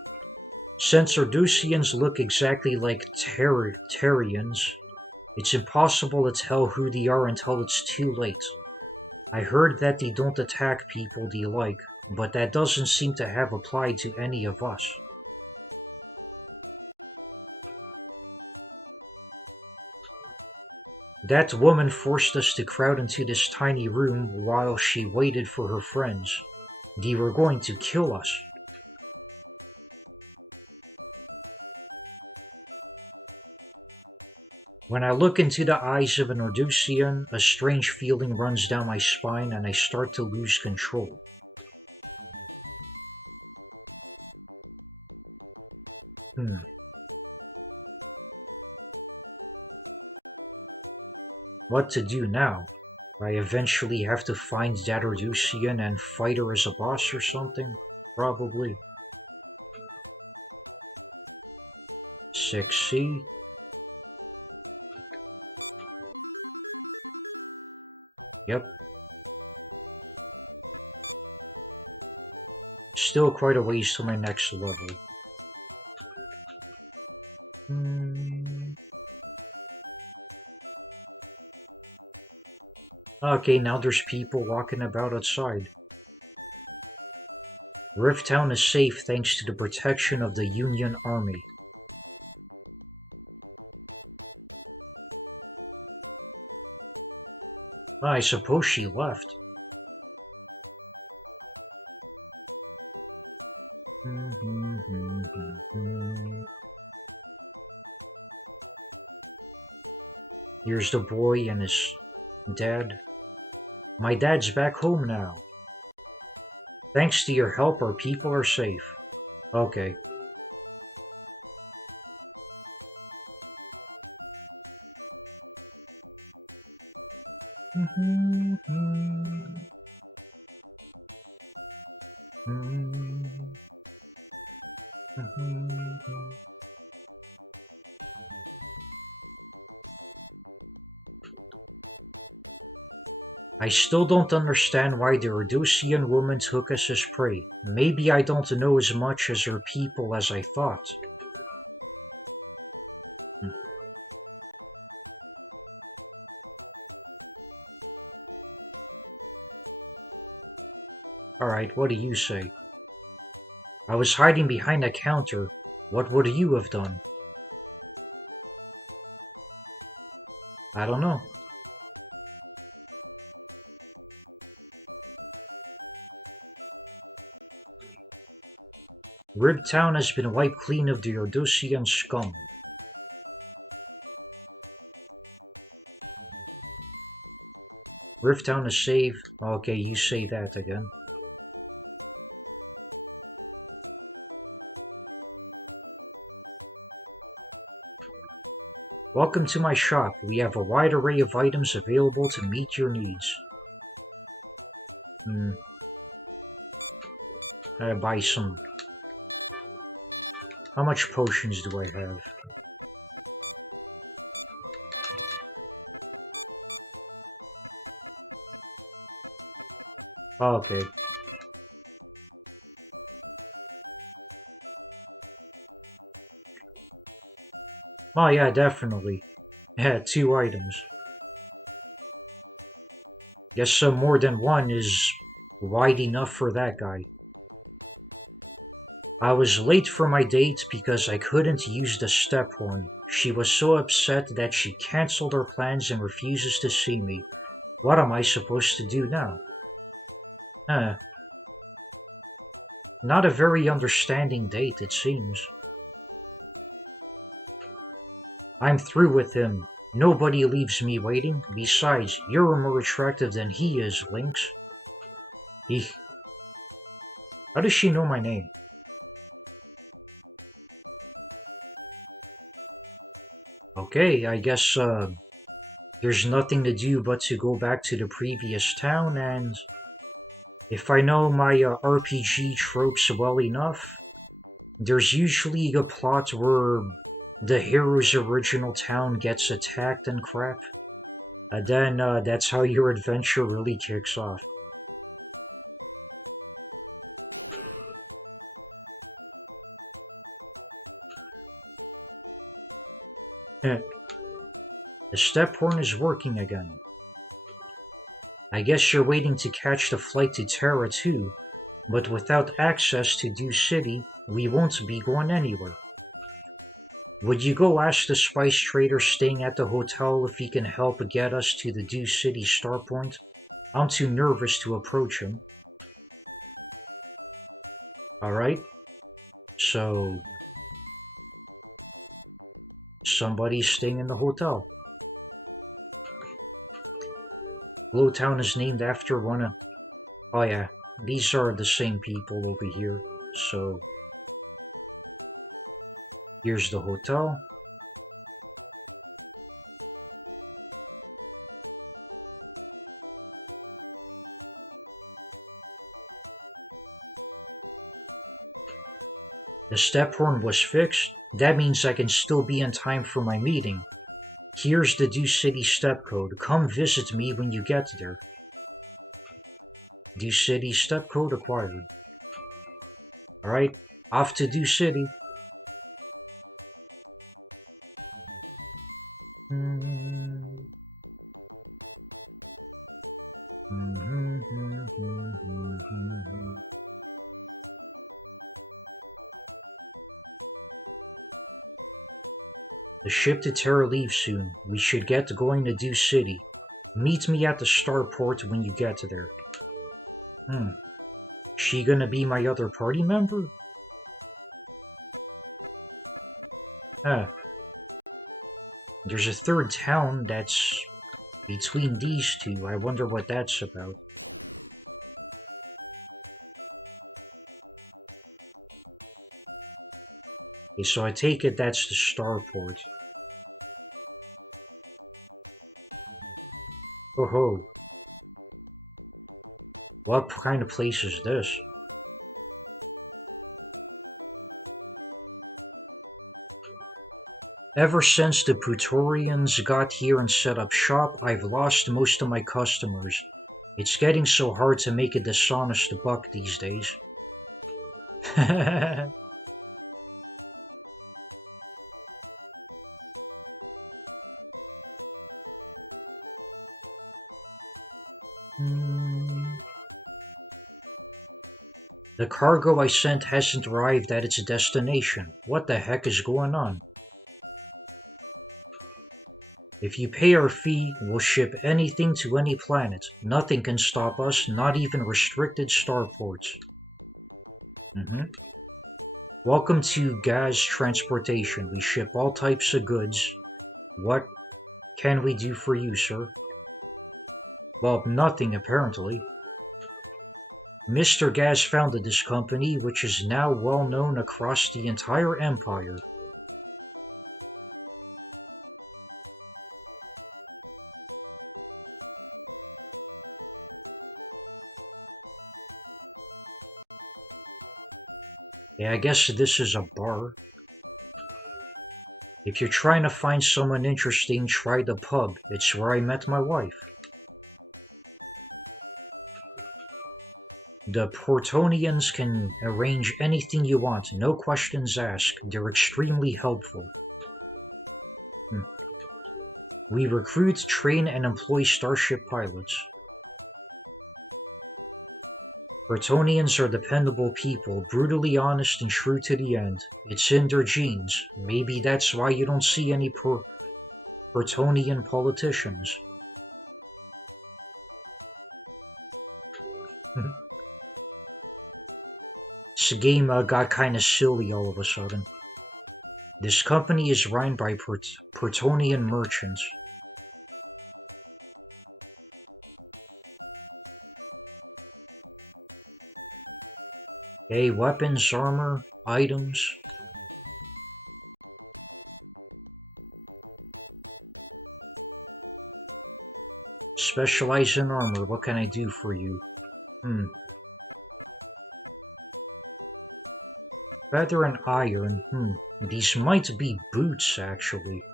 Since Erdusians look exactly like Terrians, it's impossible to tell who they are until it's too late. I heard that they don't attack people they like, but that doesn't seem to have applied to any of us. That woman forced us to crowd into this tiny room while she waited for her friends. They were going to kill us. When I look into the eyes of an Ordusian, a strange feeling runs down my spine and I start to lose control. Hmm. What to do now? I eventually have to find that Ordusian and fight her as a boss or something? Probably. 6C? Yep. Still quite a ways to my next level. Hmm. Okay, now there's people walking about outside. Rifttown is safe thanks to the protection of the Union Army. I suppose she left. Here's the boy and his dad. My dad's back home now. Thanks to your help, our people are safe. Okay. I still don't understand why the Reducian woman took us as prey. Maybe I don't know as much as her people as I thought. Alright, what do you say? I was hiding behind a counter. What would you have done? I don't know. Ribtown has been wiped clean of the Ordusian scum. Rifttown is safe. Okay, you say that again. Welcome to my shop. We have a wide array of items available to meet your needs. Hmm. I buy some. How much potions do I have? Oh, okay. Oh yeah, definitely. Yeah, 2 items. Guess more than one is wide enough for that guy. I was late for my date because I couldn't use the step horn. She was so upset that she canceled her plans and refuses to see me. What am I supposed to do now? Huh. Not a very understanding date, it seems. I'm through with him. Nobody leaves me waiting. Besides, you're more attractive than he is, Lynx. Eek. How does she know my name? Okay, I guess there's nothing to do but to go back to the previous town, and if I know my RPG tropes well enough, there's usually a plot where the hero's original town gets attacked and crap, and then that's how your adventure really kicks off. The step horn is working again. I guess you're waiting to catch the flight to Terra too, but without access to Dew City, we won't be going anywhere. Would you go ask the spice trader staying at the hotel if he can help get us to the Dew City starpoint? I'm too nervous to approach him. Alright, so somebody's staying in the hotel. Glowtown is named after one of. Oh, yeah, these are the same people over here. So here's the hotel. The step horn was fixed. That means I can still be in time for my meeting. Here's the Dew City step code. Come visit me when you get there. Dew City step code acquired. Alright, off to Dew City. The ship to Terra leaves soon. We should get going to Dew City. Meet me at the starport when you get there. Hmm. She gonna be my other party member? Huh. There's a third town that's between these two. I wonder what that's about. Okay, so I take it that's the starport. Oh ho. What kind of place is this? Ever since the Praetorians got here and set up shop, I've lost most of my customers. It's getting so hard to make a dishonest buck these days. The cargo I sent hasn't arrived at its destination. What the heck is going on? If you pay our fee, we'll ship anything to any planet. Nothing can stop us, not even restricted starports. Mhm. Welcome to Gas Transportation. We ship all types of goods. What can we do for you, sir? Well, nothing apparently. Mr. Gas founded this company, which is now well known across the entire empire. Yeah, I guess this is a bar. If you're trying to find someone interesting, try the pub. It's where I met my wife. The Portonians can arrange anything you want, no questions asked. They're extremely helpful. Hmm. We recruit, train, and employ starship pilots. Portonians are dependable people, brutally honest and true to the end. It's in their genes. Maybe that's why you don't see any Portonian politicians. This game got kinda silly all of a sudden. This company is run by Portonian merchants. Hey, weapons, armor, items. Specialize in armor. What can I do for you? Hmm. Feather and iron. These might be boots, actually.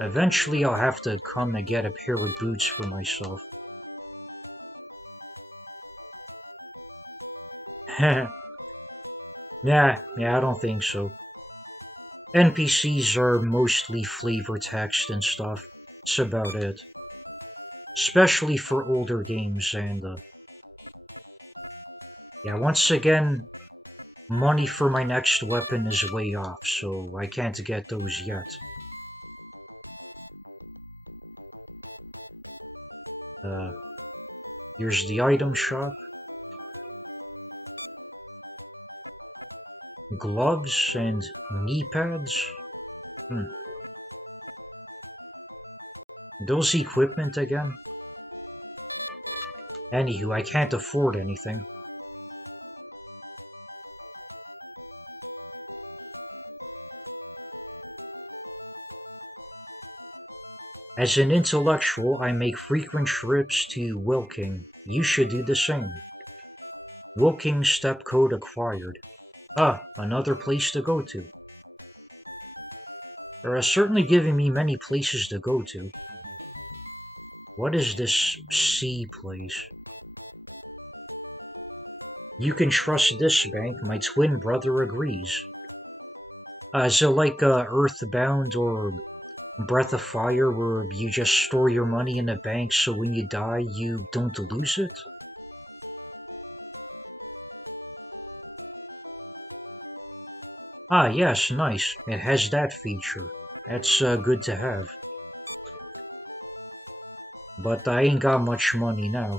Eventually I'll have to come and get a pair of boots for myself. Yeah, I don't think so. NPCs are mostly flavor text and stuff. That's about it. Especially for older games and yeah, once again, money for my next weapon is way off, so I can't get those yet. Uh, Here's the item shop. Gloves and knee pads. Hmm. Those equipment again? Anywho, I can't afford anything. As an intellectual, I make frequent trips to Wilking. You should do the same. Wilking step code acquired. Ah, another place to go to. They're certainly giving me many places to go to. What is this C place? You can trust this bank, my twin brother agrees. Is it like Earthbound or Breath of Fire where you just store your money in a bank so when you die you don't lose it? Ah, yes, nice. It has that feature. That's good to have. But I ain't got much money now.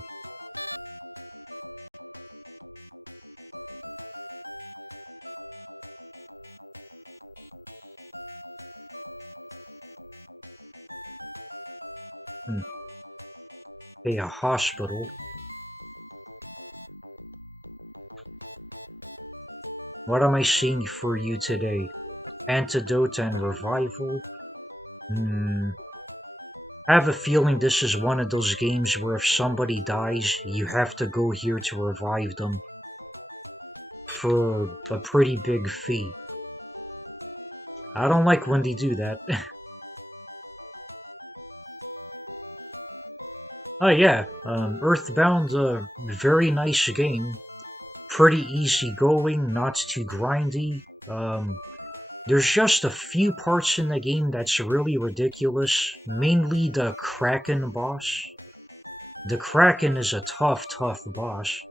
Hmm. Pay a hospital. What am I seeing for you today? Antidote and revival? Hmm. I have a feeling this is one of those games where if somebody dies, you have to go here to revive them for a pretty big fee. I don't like when they do that. Oh yeah, Earthbound, a very nice game. Pretty easy going, not too grindy. There's just a few parts in the game that's really ridiculous. Mainly the Kraken boss. The Kraken is a tough boss.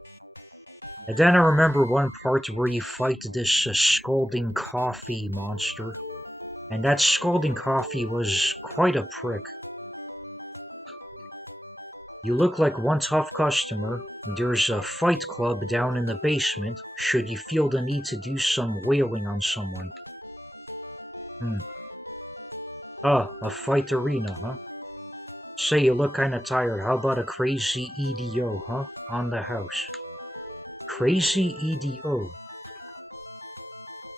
And then I remember one part where you fight this scalding coffee monster. And that scalding coffee was quite a prick. You look like one tough customer. There's a fight club down in the basement, should you feel the need to do some wailing on someone. Hmm. Ah, a fight arena, huh? Say you look kinda tired. How about a crazy EDO, huh? On the house. Crazy EDO.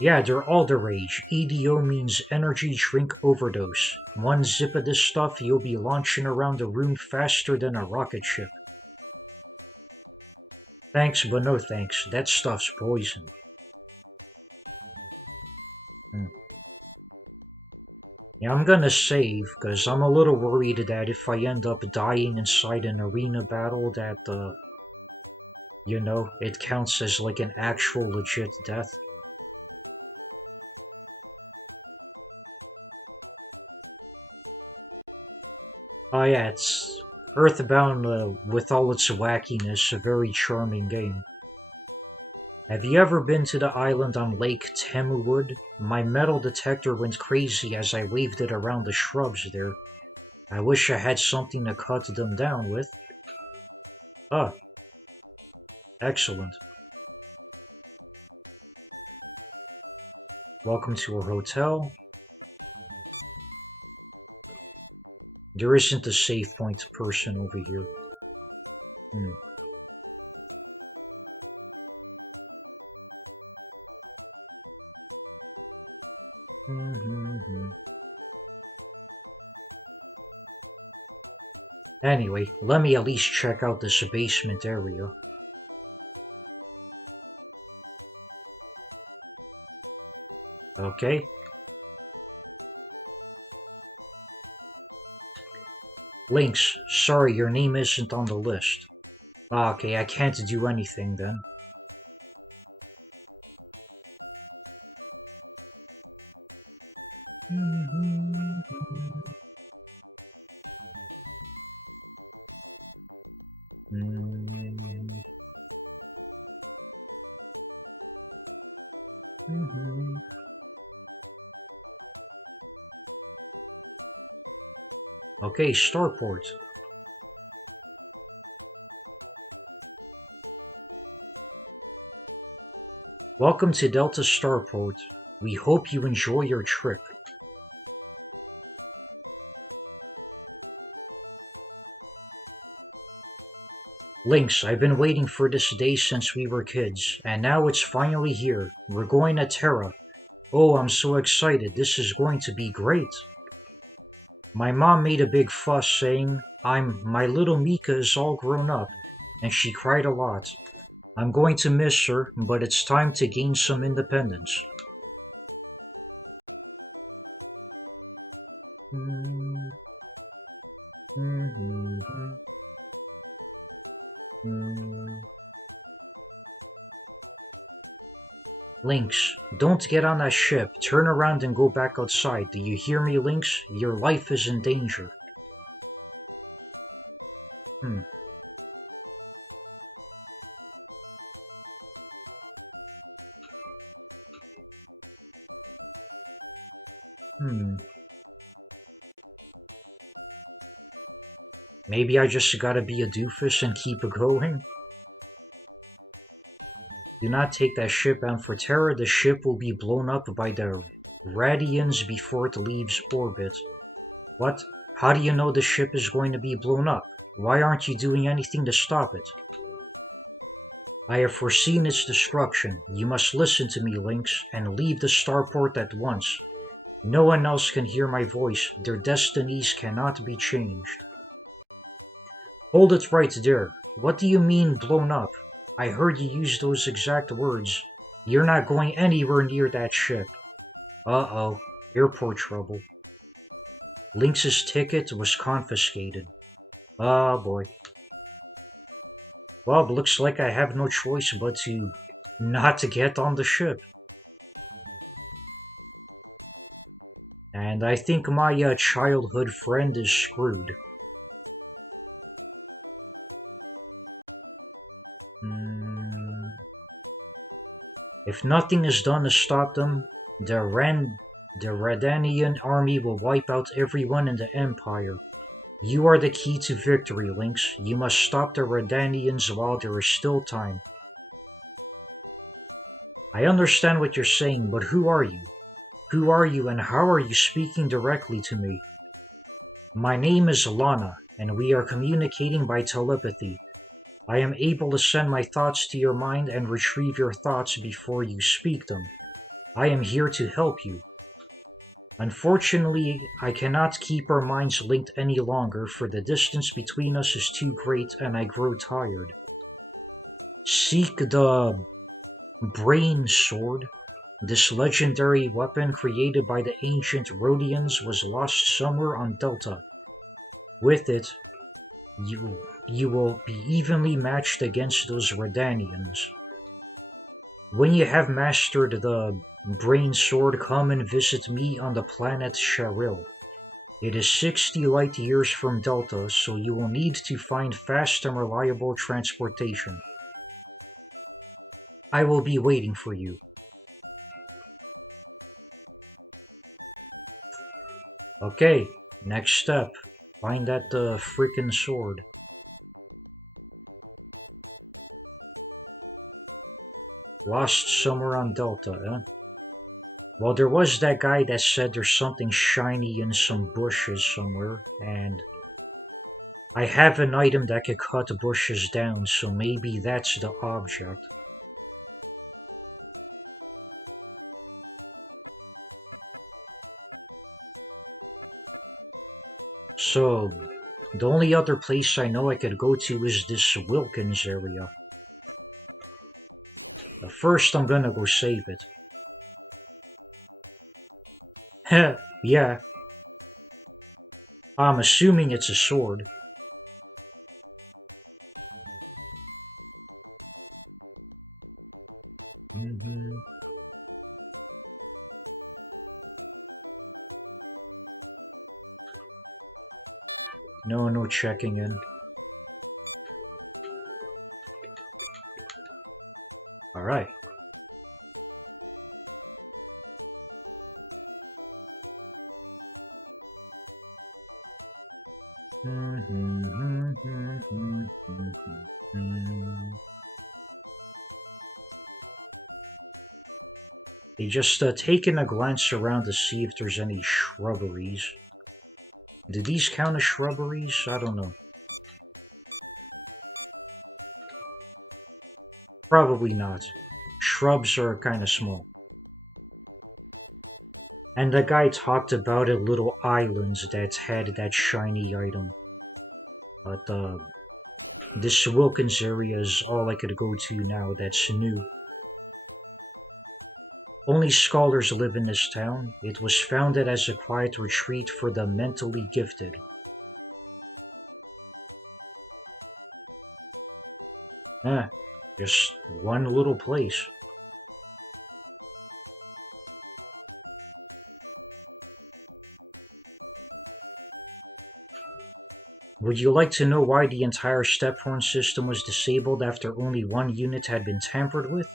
Yeah, they're all the rage. EDO means energy drink overdose. One zip of this stuff, you'll be launching around the room faster than a rocket ship. Thanks, but no thanks. That stuff's poison. Yeah, I'm gonna save, because I'm a little worried that if I end up dying inside an arena battle that, it counts as like an actual legit death. Oh yeah, it's Earthbound, with all its wackiness, a very charming game. Have you ever been to the island on Lake Temuwood? My metal detector went crazy as I waved it around the shrubs there. I wish I had something to cut them down with. Ah, excellent. Welcome to our hotel. There isn't a save point person over here. Hmm. Mm-hmm. Anyway, let me at least check out this basement area. Okay? Lynx, sorry your name isn't on the list. Ah, okay, I can't do anything then. Okay, starport. Welcome to Delta Starport. We hope you enjoy your trip. Lynx, I've been waiting for this day since we were kids, and now it's finally here. We're going to Terra. Oh, I'm so excited. This is going to be great. My mom made a big fuss saying my little Mika is all grown up, and she cried a lot. I'm going to miss her, but it's time to gain some independence. Lynx, don't get on that ship. Turn around and go back outside. Do you hear me, Lynx? Your life is in danger. Hmm. Hmm. Maybe I just gotta be a doofus and keep it going? Do not take that ship bound for Terra. The ship will be blown up by the Radians before it leaves orbit. What? How do you know the ship is going to be blown up? Why aren't you doing anything to stop it? I have foreseen its destruction. You must listen to me, Lynx, and leave the starport at once. No one else can hear my voice. Their destinies cannot be changed. Hold it right there. What do you mean, blown up? I heard you use those exact words. You're not going anywhere near that ship. Uh-oh. Airport trouble. Lynx's ticket was confiscated. Oh boy. Well, looks like I have no choice but to not to get on the ship. And I think my childhood friend is screwed. Hmm. If nothing is done to stop them, the Redanian army will wipe out everyone in the Empire. You are the key to victory, Lynx. You must stop the Redanians while there is still time. I understand what you're saying, but who are you? Who are you and how are you speaking directly to me? My name is Lana, and we are communicating by telepathy. I am able to send my thoughts to your mind and retrieve your thoughts before you speak them. I am here to help you. Unfortunately, I cannot keep our minds linked any longer, for the distance between us is too great and I grow tired. Seek the brain sword. This legendary weapon created by the ancient Rhodians was lost somewhere on Delta. With it, you will be evenly matched against those Redanians. When you have mastered the Brain Sword, come and visit me on the planet Sharil. It is 60 light years from Delta, so you will need to find fast and reliable transportation. I will be waiting for you. Okay, next step. Find that freaking sword. Lost somewhere on Delta, eh? Well, there was that guy that said there's something shiny in some bushes somewhere, and I have an item that could cut bushes down, so maybe that's the object. So, the only other place I know I could go to is this Wilkins area. But first, I'm gonna go save it. Heh, yeah, I'm assuming it's a sword. hmm No, no checking in. Alright. They just taking a glance around to see if there's any shrubberies. Do these count as shrubberies? I don't know. Probably not. Shrubs are kind of small. And the guy talked about it, little islands that had that shiny item. But this Wilkins area is all I could go to now that's new. Only scholars live in this town. It was founded as a quiet retreat for the mentally gifted. Eh, just one little place. Would you like to know why the entire Stephorn system was disabled after only one unit had been tampered with?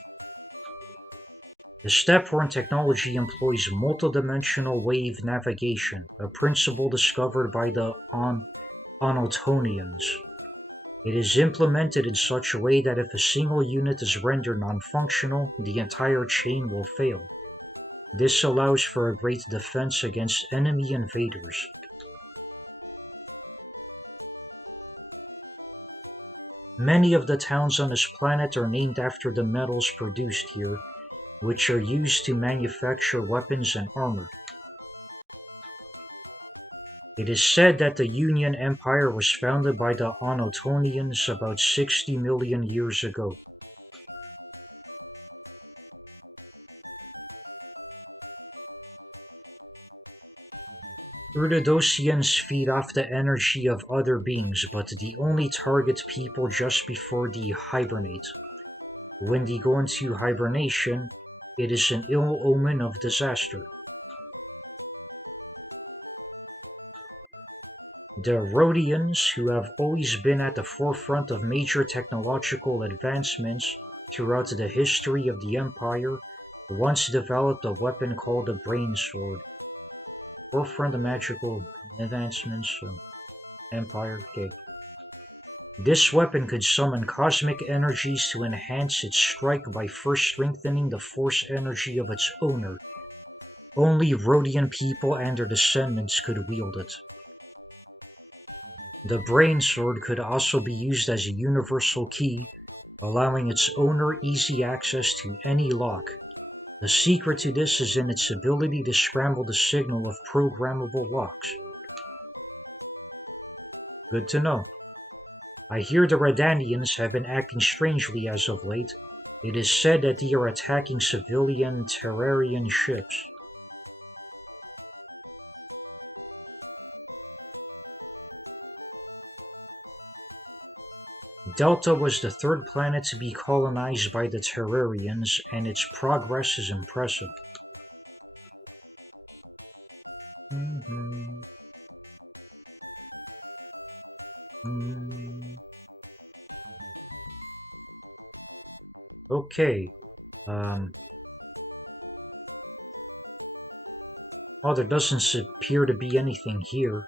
The Stephorn technology employs multidimensional wave navigation, a principle discovered by the Onotonians. It is implemented in such a way that if a single unit is rendered non-functional, the entire chain will fail. This allows for a great defense against enemy invaders. Many of the towns on this planet are named after the metals produced here, which are used to manufacture weapons and armor. It is said that the Union Empire was founded by the Onotonians about 60 million years ago. Urdidosians feed off the energy of other beings, but they only target people just before they hibernate. When they go into hibernation, it is an ill omen of disaster. The Rhodians, who have always been at the forefront of major technological advancements throughout the history of the Empire, once developed a weapon called the Brain Sword. Forefront of magical advancements, Empire. Okay. This weapon could summon cosmic energies to enhance its strike by first strengthening the force energy of its owner. Only Rhodian people and their descendants could wield it. The Brain Sword could also be used as a universal key, allowing its owner easy access to any lock. The secret to this is in its ability to scramble the signal of programmable locks. Good to know. I hear the Redanians have been acting strangely as of late. It is said that they are attacking civilian Terrarian ships. Delta was the third planet to be colonized by the Terrarians, and its progress is impressive. Mhm. Mm. Okay. Um, oh, there doesn't appear to be anything here.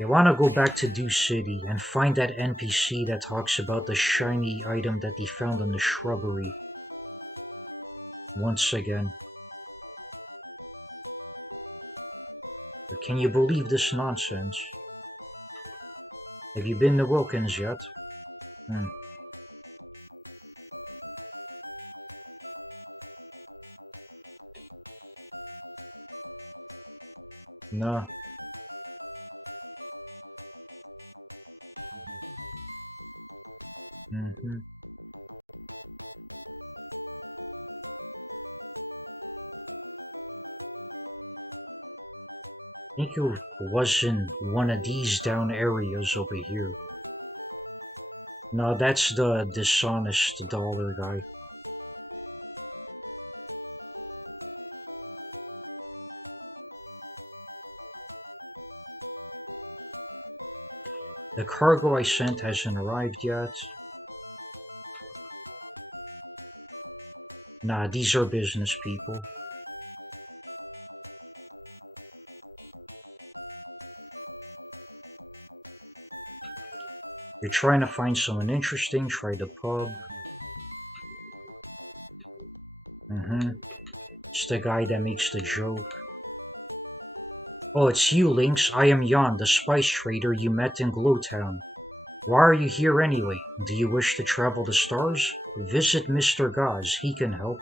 I want to go back to Dew City and find that NPC that talks about the shiny item that they found in the shrubbery. Once again. But can you believe this nonsense? Have you been to Wilkins yet? Hmm. No. Mm-hmm. I think it was in one of these down areas over here. No, that's the dishonest dollar guy. The cargo I sent hasn't arrived yet. Nah, these are business people. You're trying to find someone interesting, try the pub. Mm-hmm. It's the guy that makes the joke. Oh, it's you, Lynx. I am Jan, the spice trader you met in Glowtown. Why are you here anyway? Do you wish to travel the stars? Visit Mr. Gaz, he can help.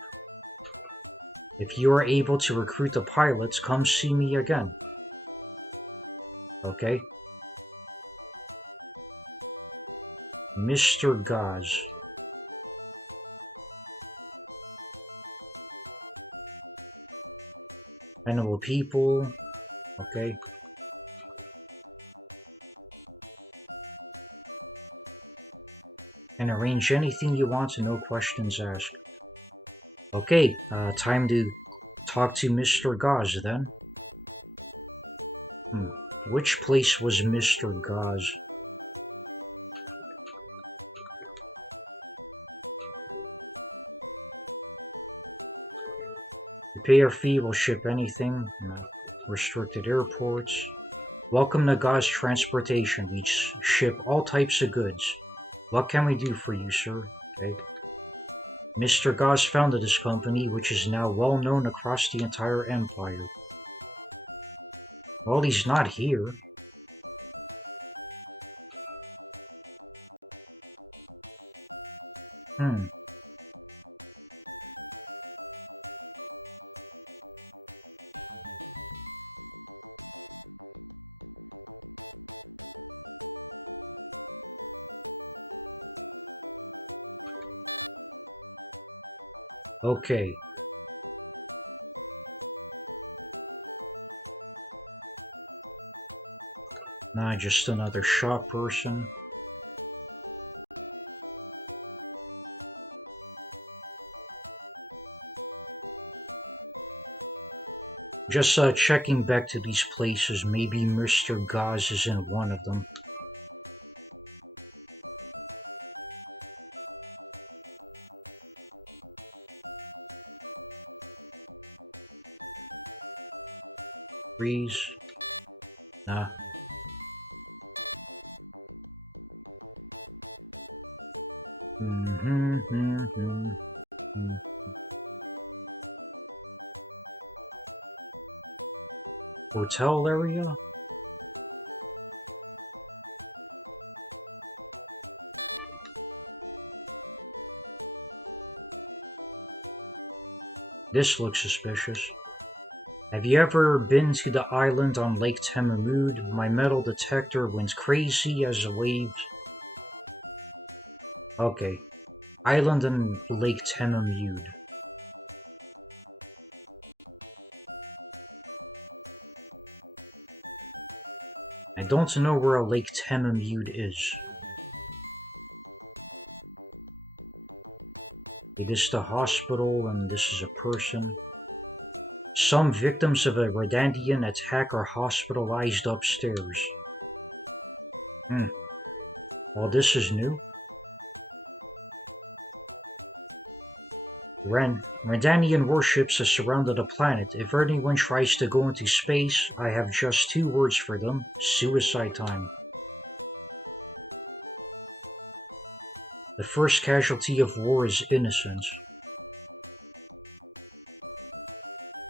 If you are able to recruit the pilots, come see me again. Okay? Mr. Gaz. Animal people. Okay? And arrange anything you want, no questions asked. Okay, time to talk to Mr. Gaz then. Hmm. Which place was Mr. Gaz? You pay our fee, we'll ship anything. No. Restricted airports. Welcome to Gaz Transportation. We ship all types of goods. What can we do for you, sir? Okay. Mr. Gaz founded this company, which is now well known across the entire empire. Well, he's not here. Hmm. Okay. Not just another shop person. Just checking back to these places. Maybe Mr. Gaz is in one of them. Freeze. Nah. Mm-hmm, mm-hmm, mm. Hotel area? This looks suspicious. Have you ever been to the island on Lake Temamud? My metal detector went crazy as the waves. Okay. Island on Lake Temamud. I don't know where a Lake Temamud is. It is the hospital and this is a person. Some victims of a Redandian attack are hospitalized upstairs. Well, this is new. Redandian warships have surrounded the planet. If anyone tries to go into space, I have just two words for them: suicide time. The first casualty of war is innocence.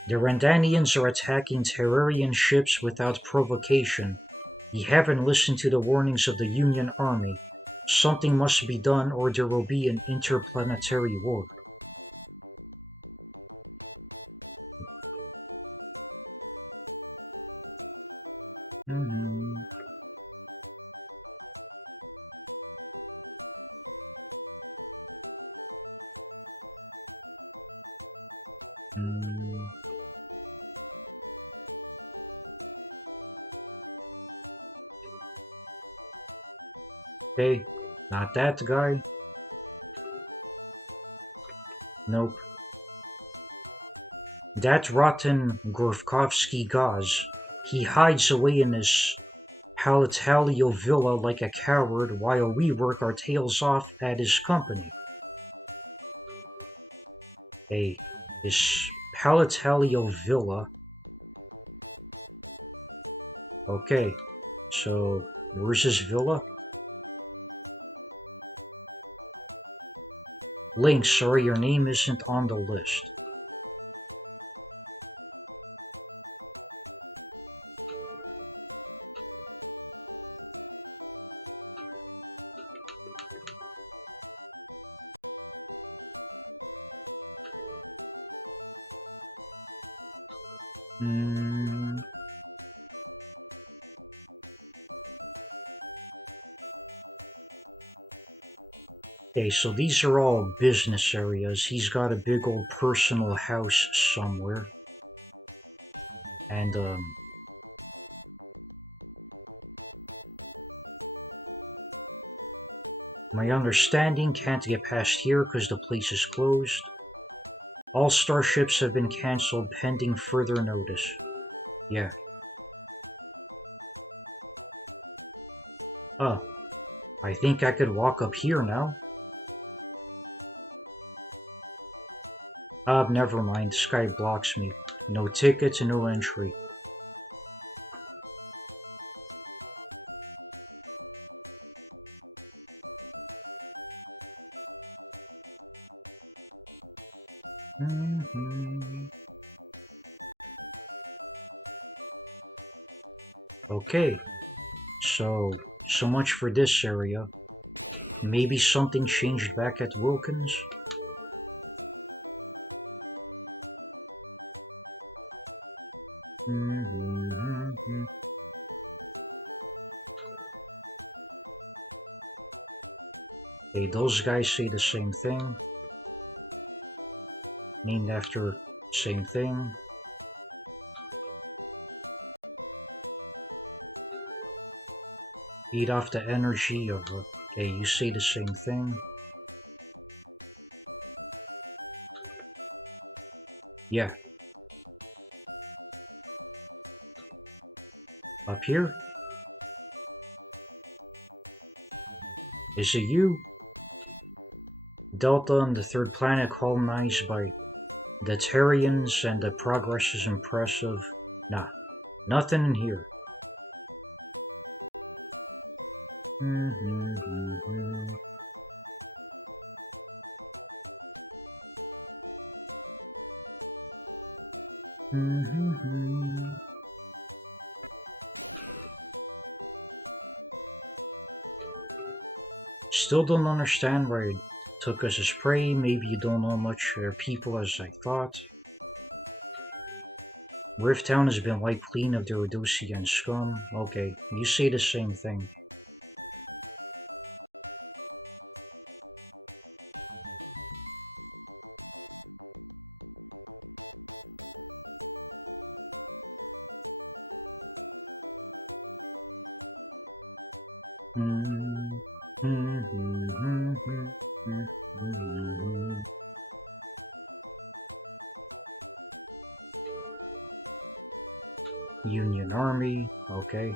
The Randanians are attacking Terrarian ships without provocation. You haven't listened to the warnings of the Union Army. Something must be done or there will be an interplanetary war. Mm-hmm. Mm. Okay, not that guy. Nope. That rotten Gorkovsky Gaz. He hides away in his Palatalio villa like a coward while we work our tails off at his company. Hey, his Palatalio villa. Okay, so where's his villa? Link, sorry, your name isn't on the list. Hmm. Okay, so these are all business areas. He's got a big old personal house somewhere. And, my understanding can't get past here because the place is closed. All starships have been cancelled pending further notice. Yeah. Oh, I think I could walk up here now. Never mind. Sky blocks me. No tickets and no entry. Mm-hmm. Okay, so much for this area. Maybe something changed back at Wilkins? Mm-hmm. Hey, those guys say the same thing. Named after same thing. Eat off the energy of okay, you say the same thing. Yeah. Up here? Is it you? Delta and the third planet colonized by the Terrians and the progress is impressive. Nah, nothing in here. Mm-hmm. Mm-hmm. Still don't understand why it took us as prey. Maybe you don't know much people as I thought. Rifttown has been wiped clean of their Odyssey and scum. Okay, you say the same thing. Union Army, okay.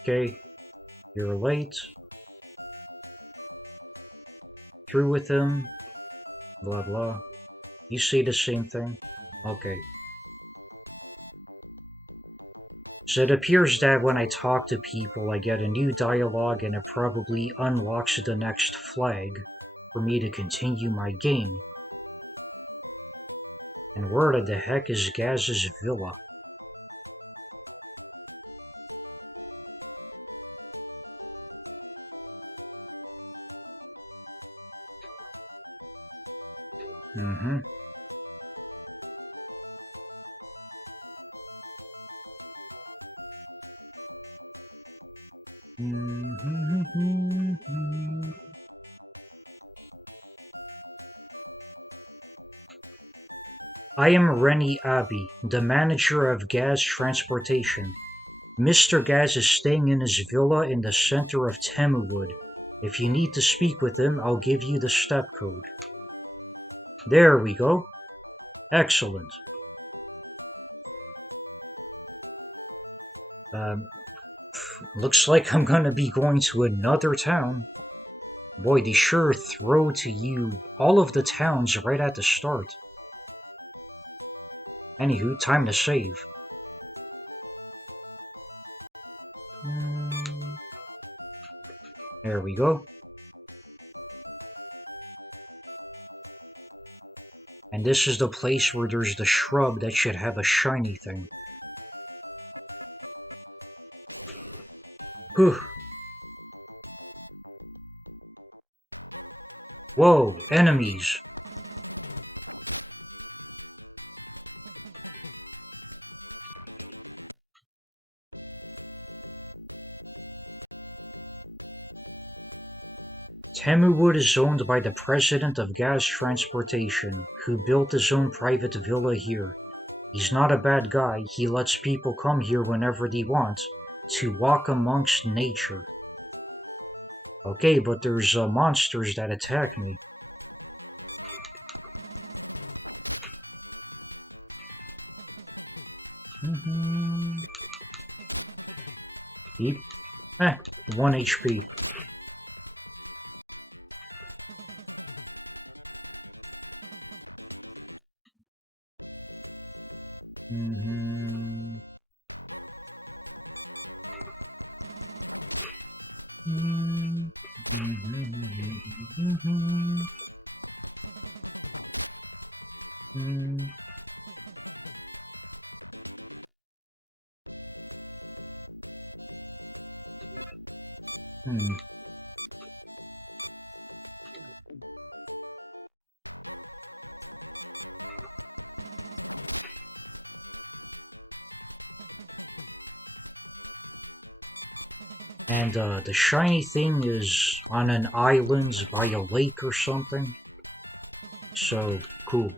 Okay, you're late. Through with him, blah blah. You say the same thing? Okay. So it appears that when I talk to people, I get a new dialogue and it probably unlocks the next flag for me to continue my game. And where the heck is Gaz's villa? Mm-hmm. I am Rennie Abbey, the manager of Gaz Transportation. Mr. Gaz is staying in his villa in the center of Temuwood. If you need to speak with him, I'll give you the step code. There we go. Excellent. Um, Looks like I'm gonna be going to another town. Boy, they sure throw to you all of the towns right at the start. Anywho, time to save. There we go. And this is the place where there's the shrub that should have a shiny thing. Whew. Whoa, enemies. Temuwood is owned by the president of Gas Transportation, who built his own private villa here. He's not a bad guy, he lets people come here whenever they want, to walk amongst nature. Okay, but there's monsters that attack me. Beep. 1 HP. And the shiny thing is on an island by a lake or something. So, cool.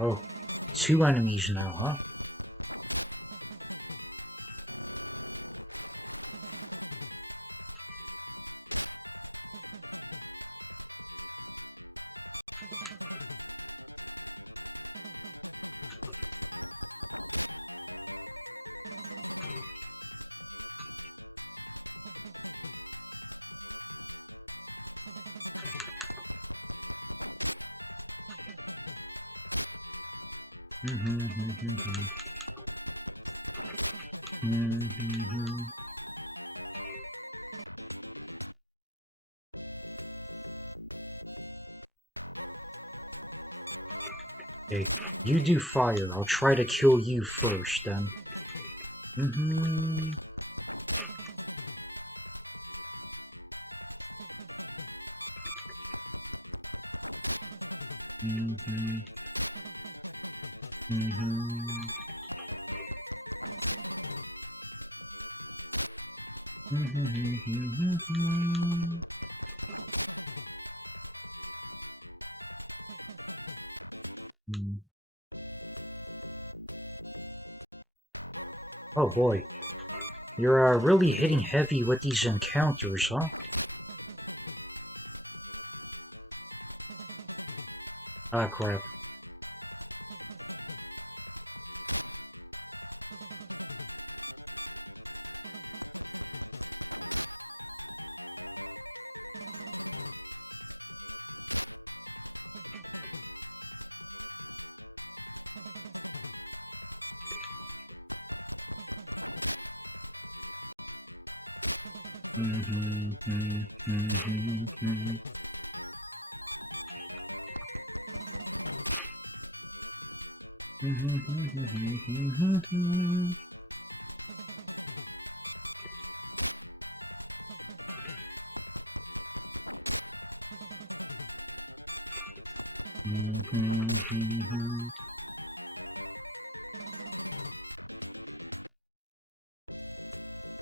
Oh, 2 enemies now, huh? Okay, you do fire. I'll try to kill you first, then. Oh boy, you're really hitting heavy with these encounters, huh? Ah, crap.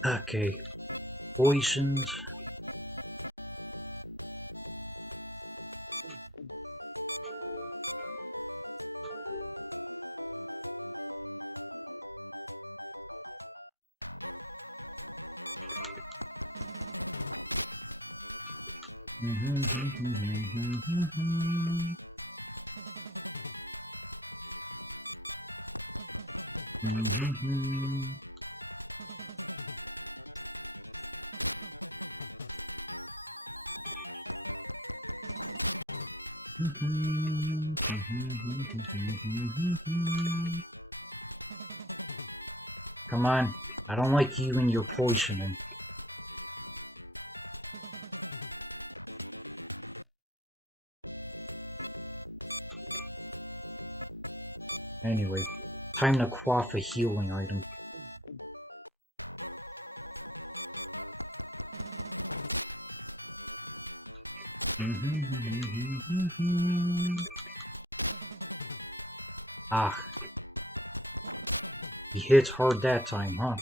Okay, poisons. Come on, I don't like you and your poisoning. Anyway, time to quaff a healing item. Ah, he hit hard that time, huh?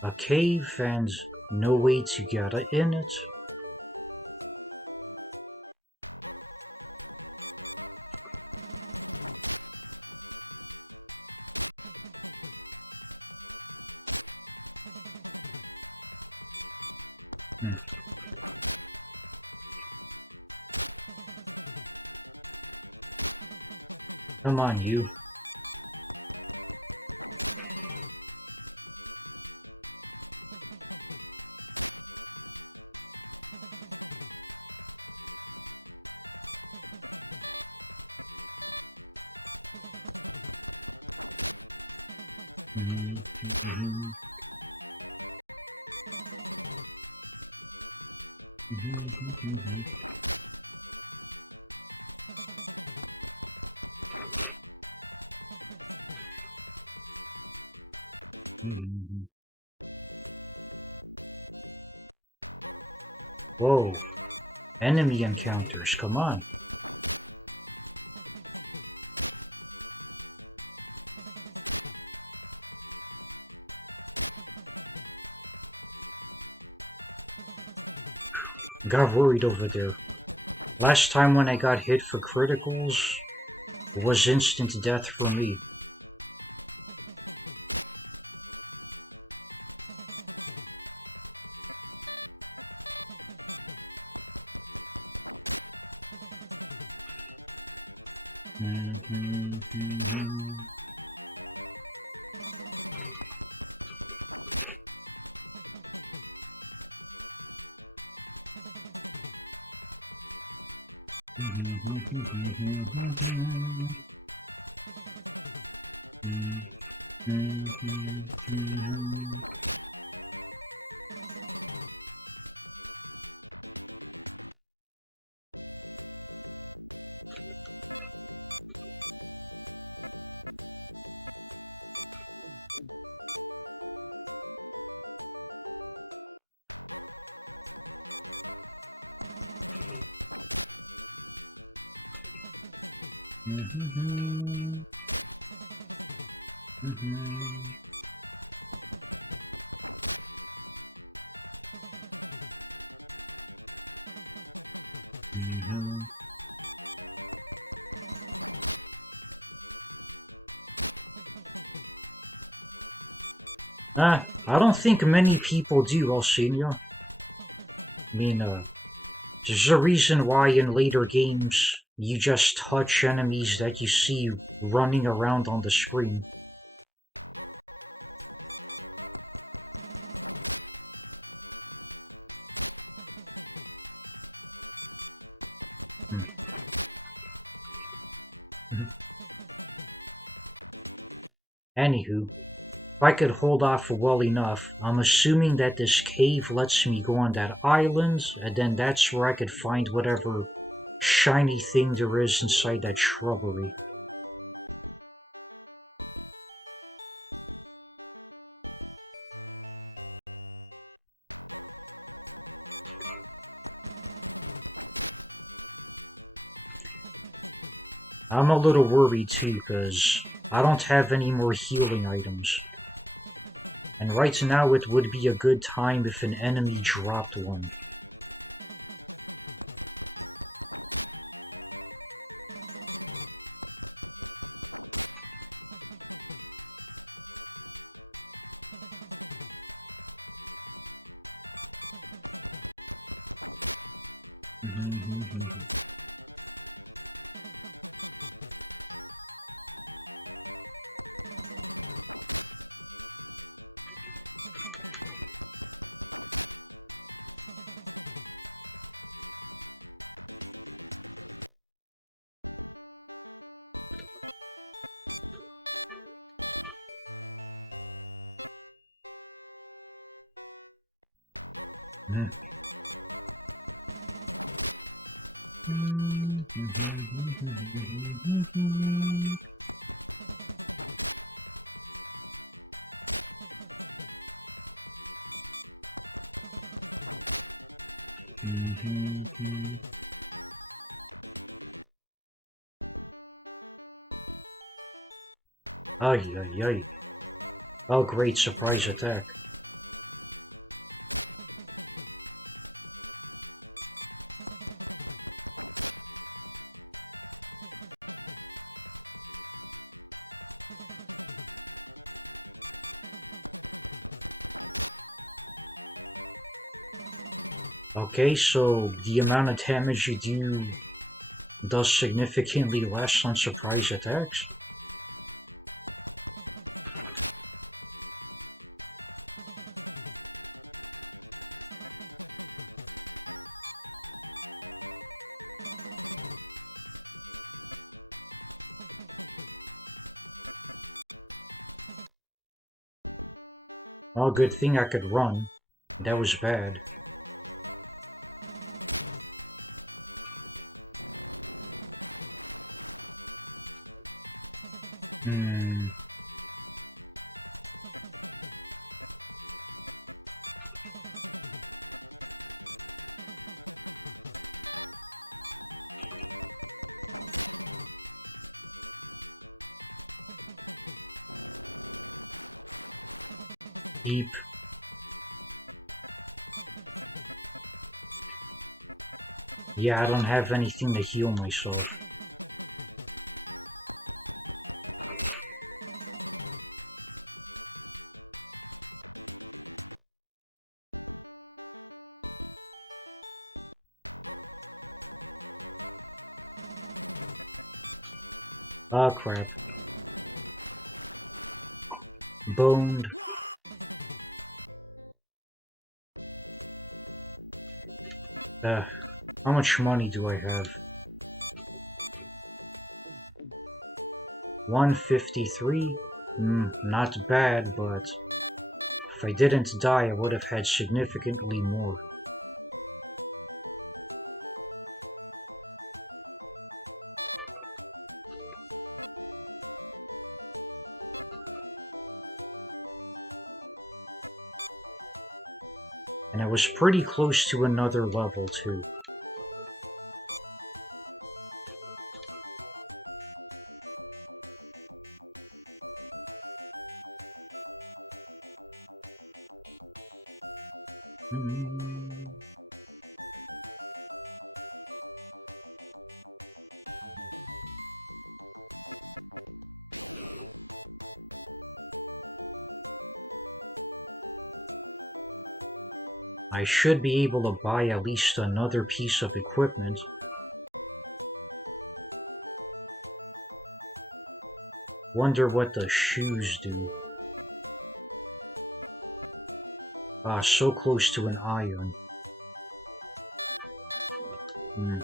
A cave and no way to get in it. Come on, you. Whoa, enemy encounters, come on. Got worried over there. Last time when I got hit for criticals was instant death for me. I don't think many people do, Alcinia. I mean, there's a reason why in later games you just touch enemies that you see running around on the screen. Anywho, if I could hold off well enough, I'm assuming that this cave lets me go on that island, and then that's where I could find whatever shiny thing there is inside that shrubbery. I'm a little worried too, because I don't have any more healing items. And right now it would be a good time if an enemy dropped one. Ay, ay, ay. Oh, great surprise attack. Okay, so the amount of damage you do does significantly less on surprise attacks? Oh, good thing I could run. That was bad. Hmm. Deep. Yeah, I don't have anything to heal myself. Ah, crap. Boned. How much money do I have? 153? Not bad, but if I didn't die, I would have had significantly more. And I was pretty close to another level, too. Hmm. I should be able to buy at least another piece of equipment. Wonder what the shoes do. Ah, so close to an iron. Hmm.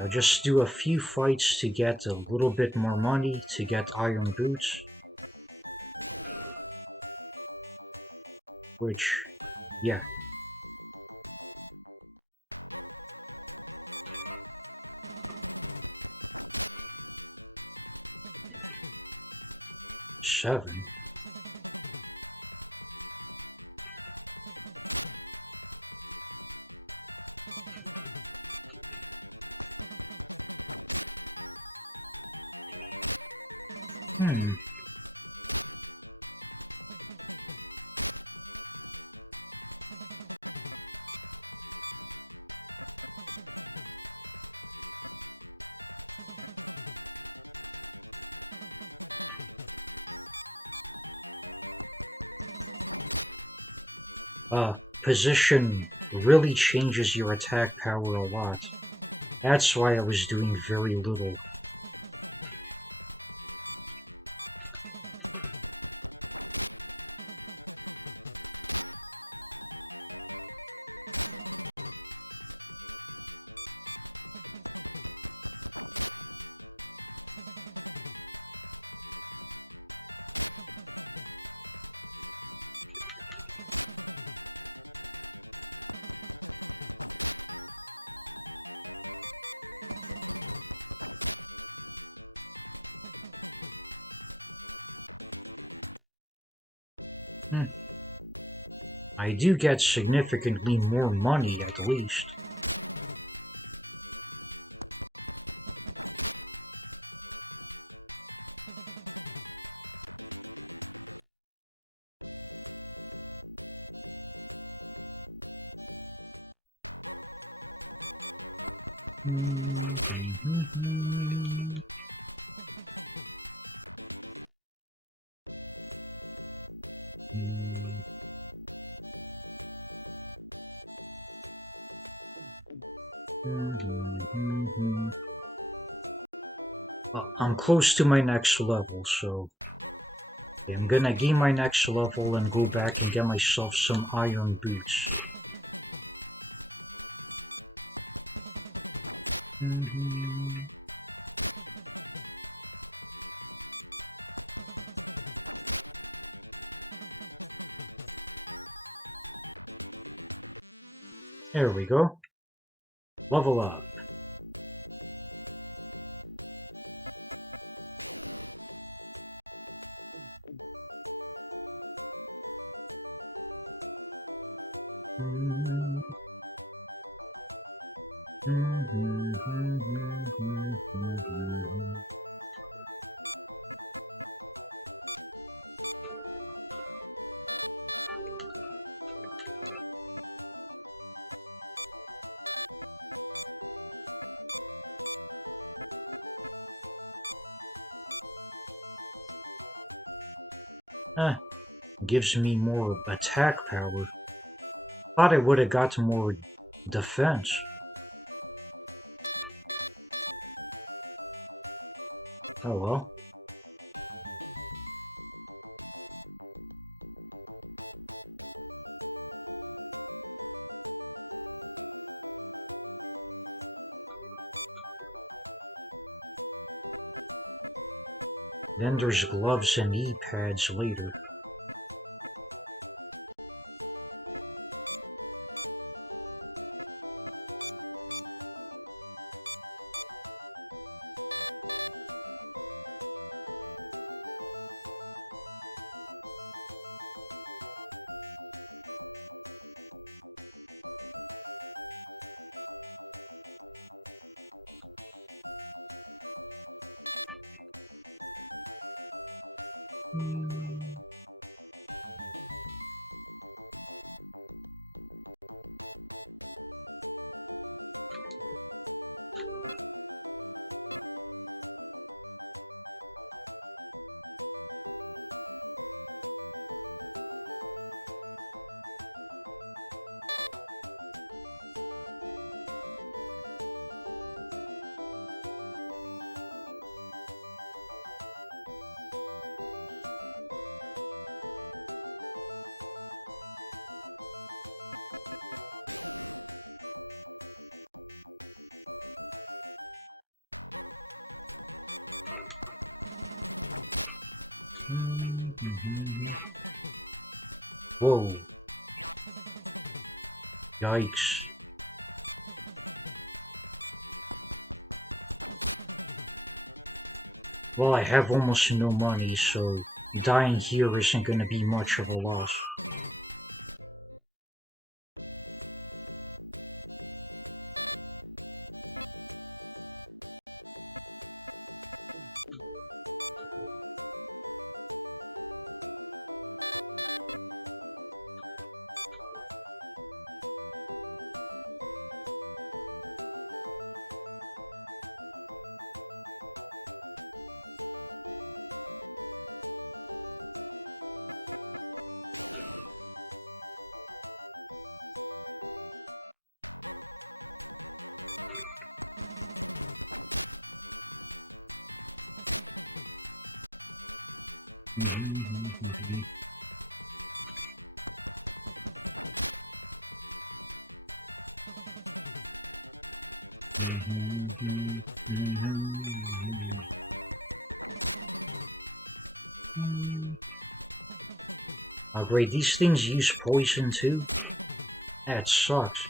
I'll just do a few fights to get a little bit more money to get iron boots. Which, yeah. Seven. Hmm. Position really changes your attack power a lot. That's why I was doing very little. Hmm. I do get significantly more money, at least. I'm close to my next level, so I'm gonna gain my next level and go back and get myself some iron boots. There we go. Level up. Eh, gives me more attack power. Thought I would have got more defense. Oh well. Then there's gloves and e-pads later. Whoa. Yikes. Well, I have almost no money, so dying here isn't gonna be much of a loss. Oh great, these things use poison too? That sucks.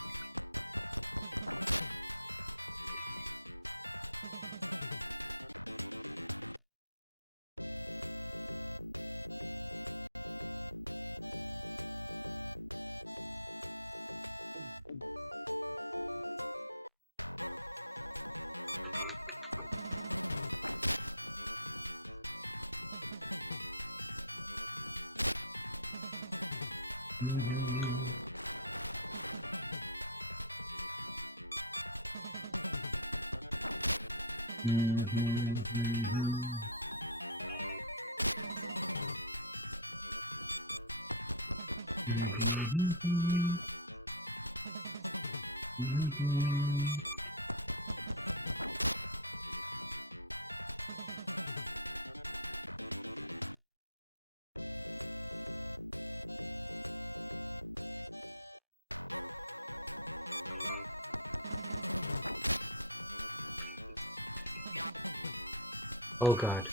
Oh god.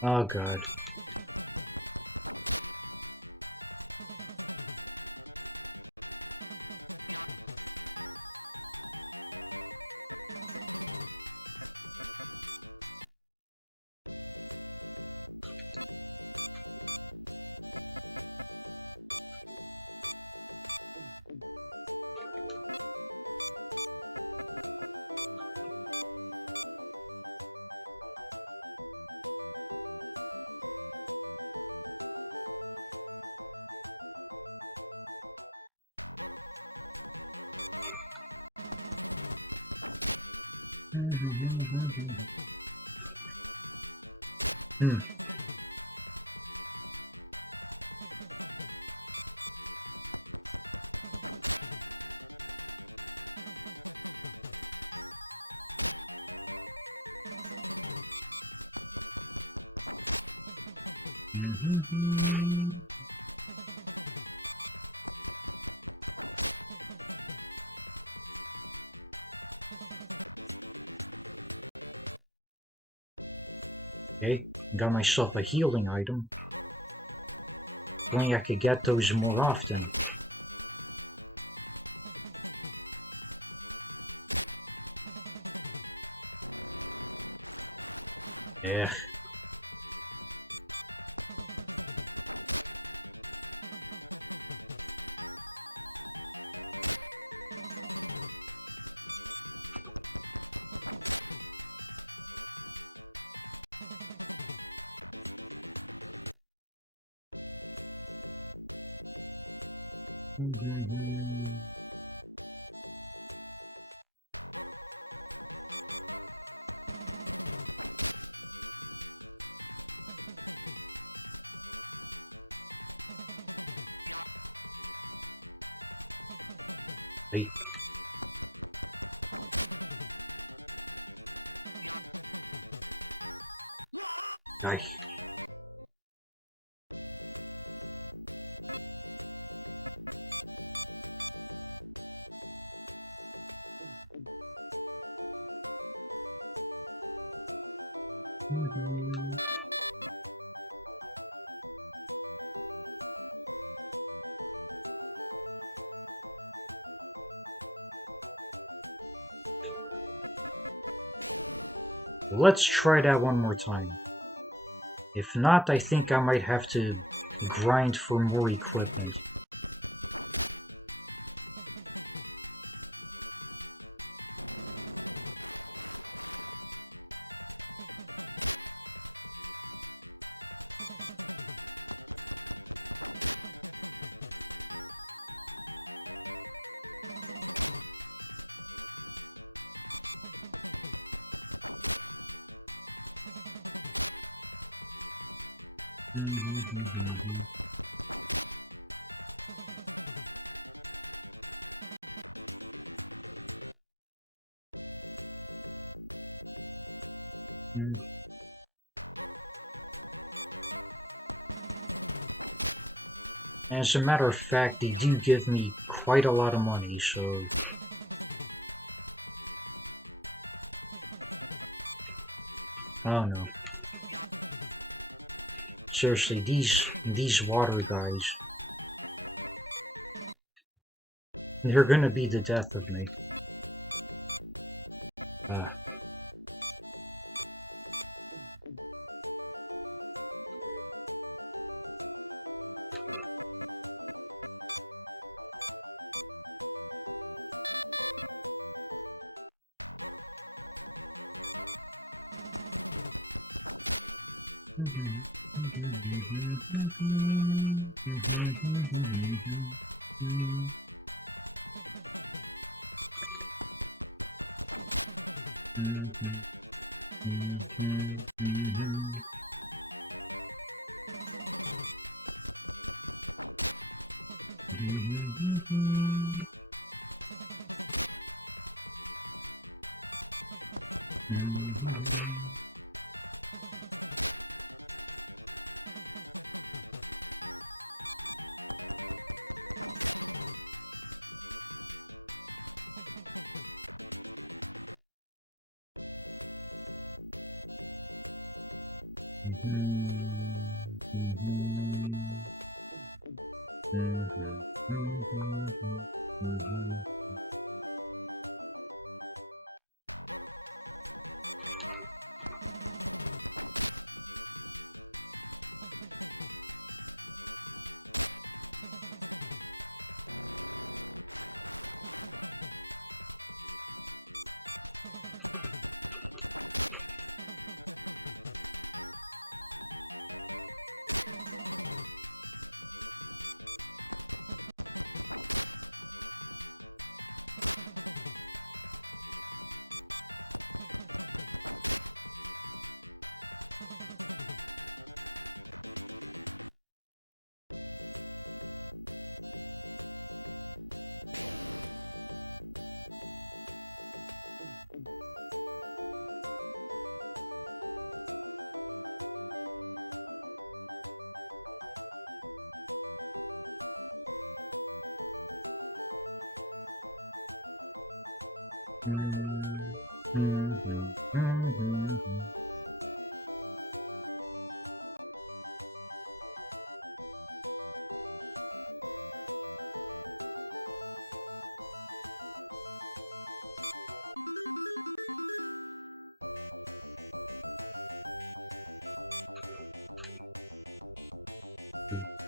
Oh god. Hmm. Okay, got myself a healing item. If only I could get those more often. Yeah. Hey. Die. Let's try that one more time. If not, I think I might have to grind for more equipment. As a matter of fact, they do give me quite a lot of money, so... Oh no. Seriously, these water guys... They're gonna be the death of me. Ah.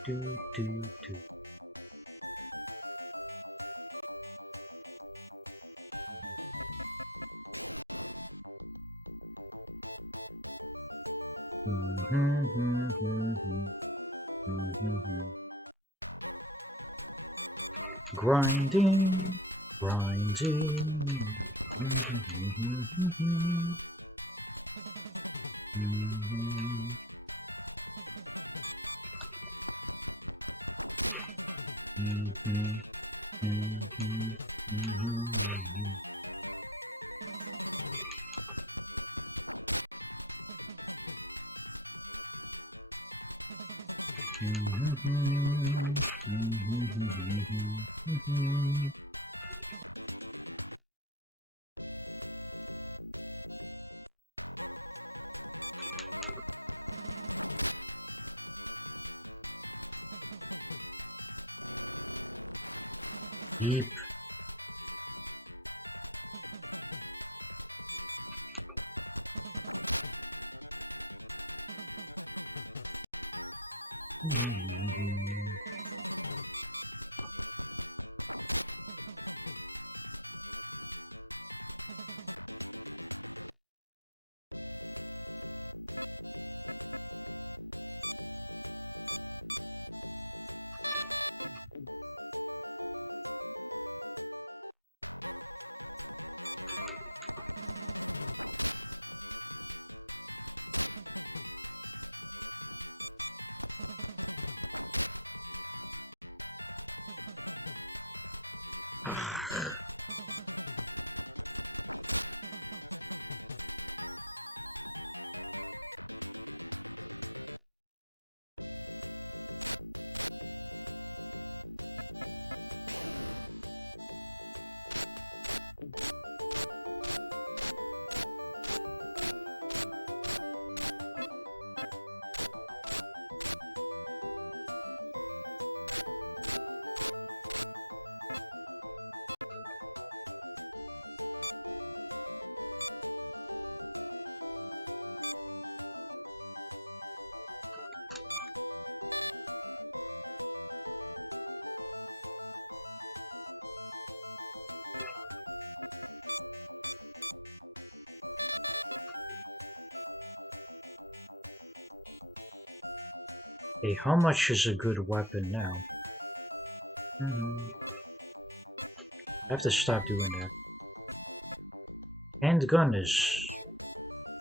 Do, do, do. Grinding, grinding. Deep. Hey, how much is a good weapon now? I have to stop doing that. Handgun is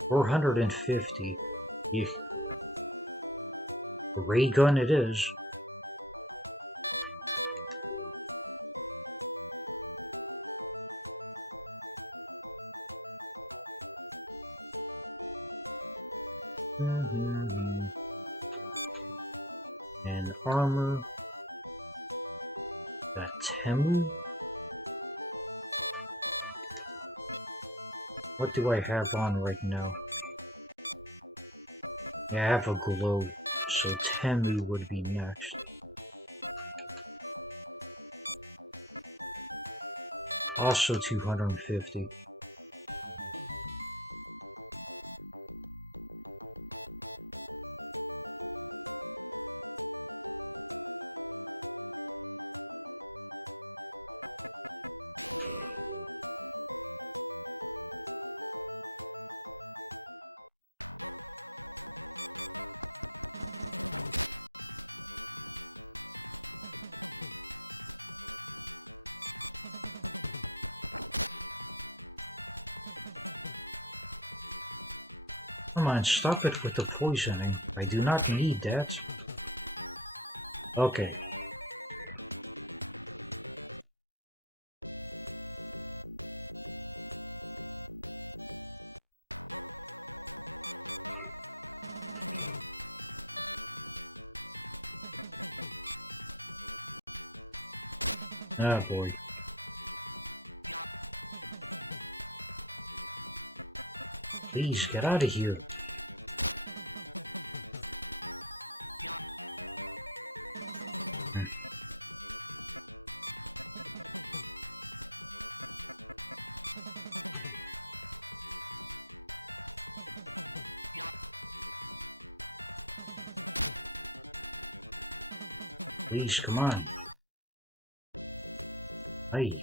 450. Eek. Ray gun it is. And armor. That Temu. What do I have on right now? Yeah, I have a glow, so Temu would be next. Also 250. Come on, stop it with the poisoning. I do not need that. Okay. Ah, boy. Please, get out of here. Hmm. Please, come on. Hey.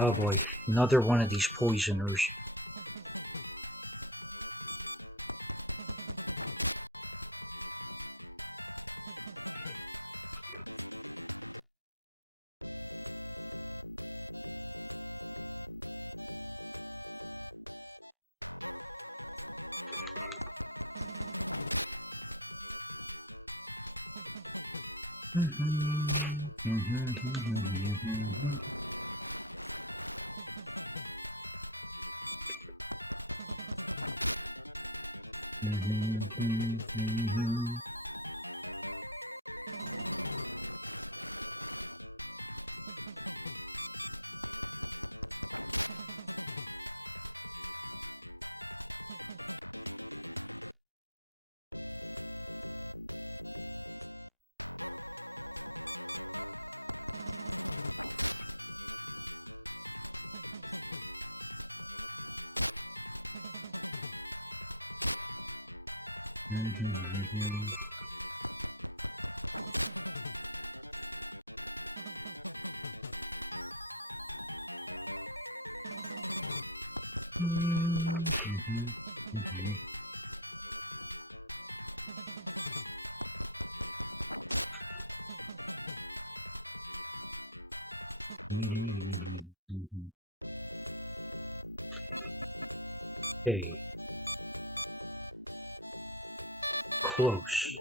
Oh boy, another one of these poisoners. Hey, close.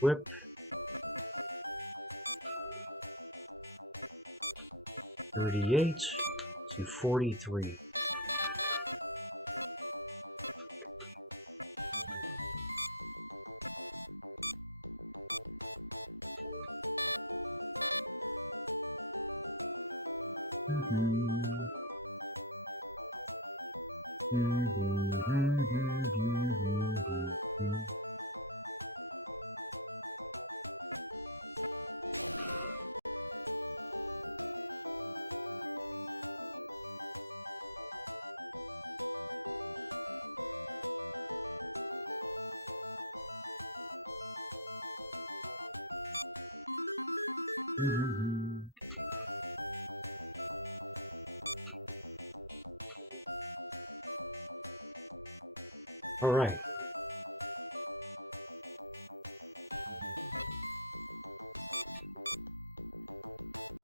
Whip. 38. to 43. All right.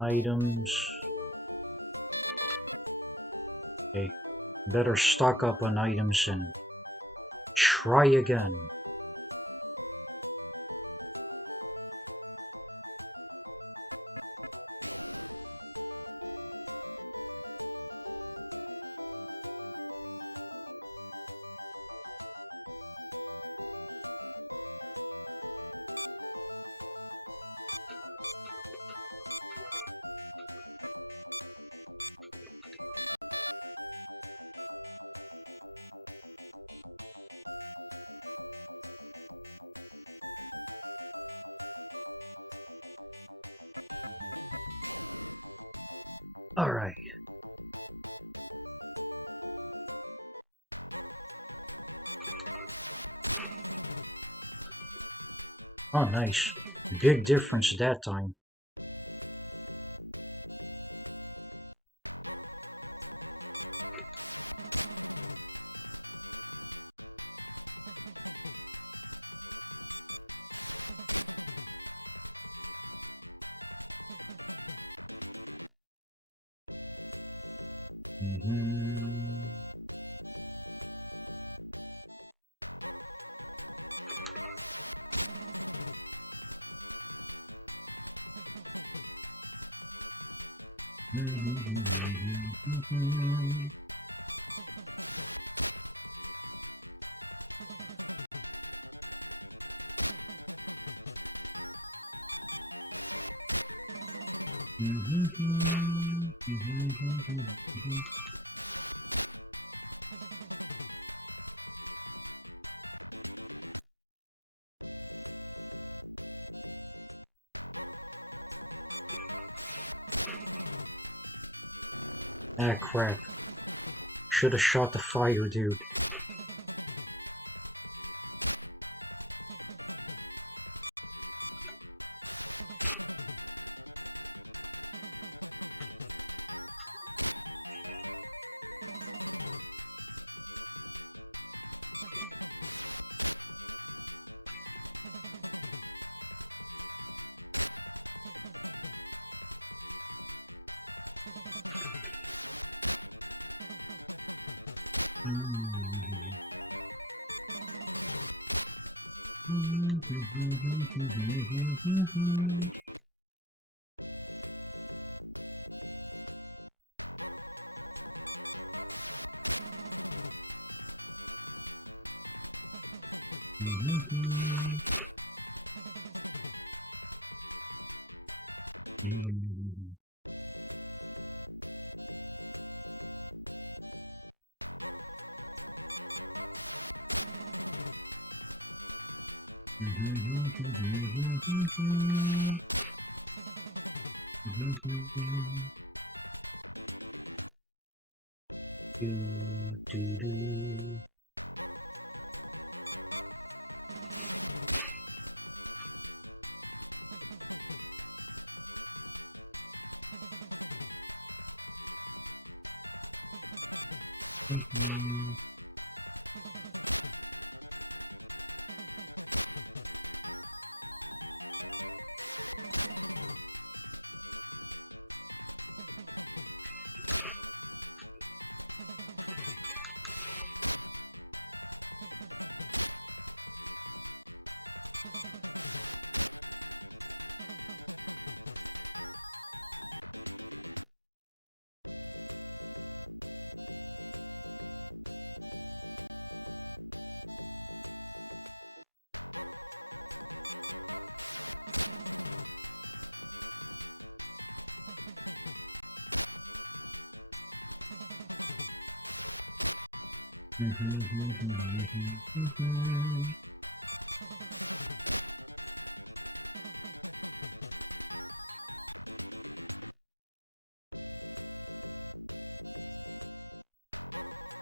Items. Okay. Better stock up on items and try again. All right. Oh, nice. Big difference that time. Ah, crap. Should have shot the fire, dude.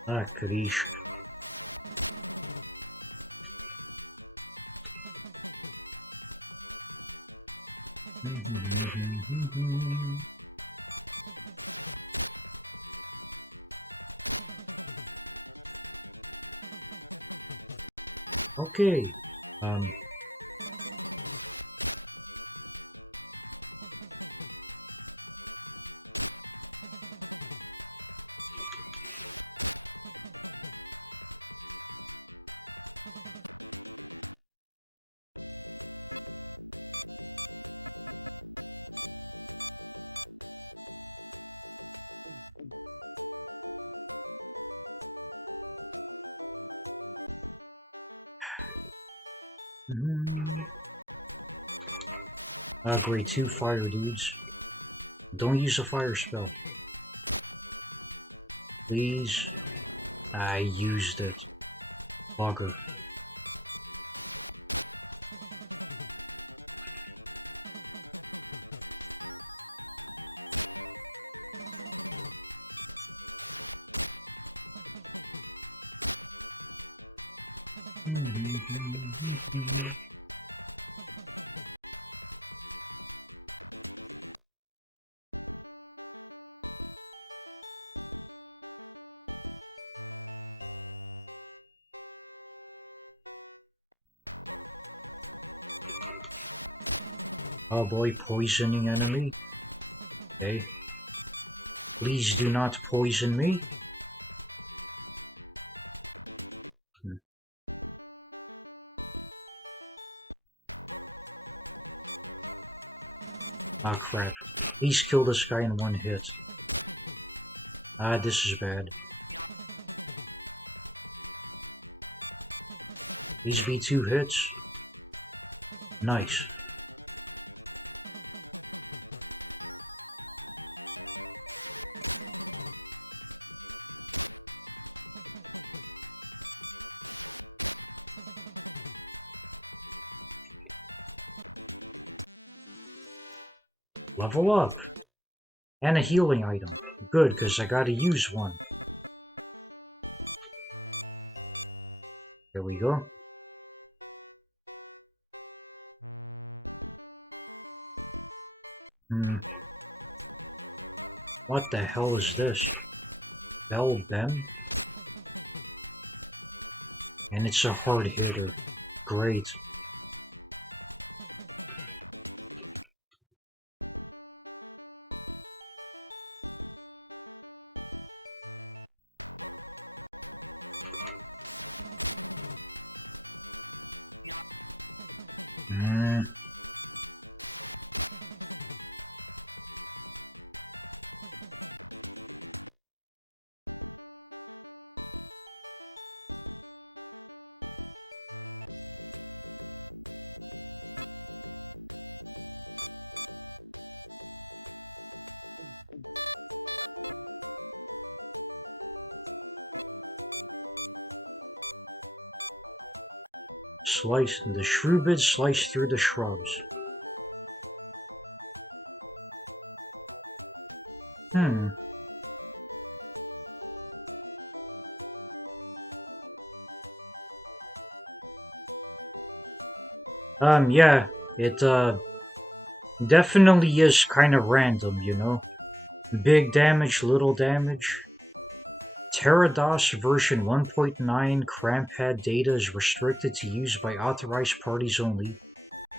Ah, Karish. Okay. Um. Great, 2 fire dudes. Don't use a fire spell. Please. I used it. Bugger. Oh boy, poisoning enemy. Okay. Please do not poison me. Ah, crap. Please kill this guy in 1 hit. Ah, this is bad. Please be 2 hits. Nice. Level up. And a healing item. Good, because I gotta use one. There we go. What the hell is this? Bell Bem? And it's a hard hitter. Great. Slice. The shrewbits slice through the shrubs. Yeah. It, definitely is kind of random, you know? Big damage, little damage. Terrados version 1.9 Crampad data is restricted to use by authorized parties only.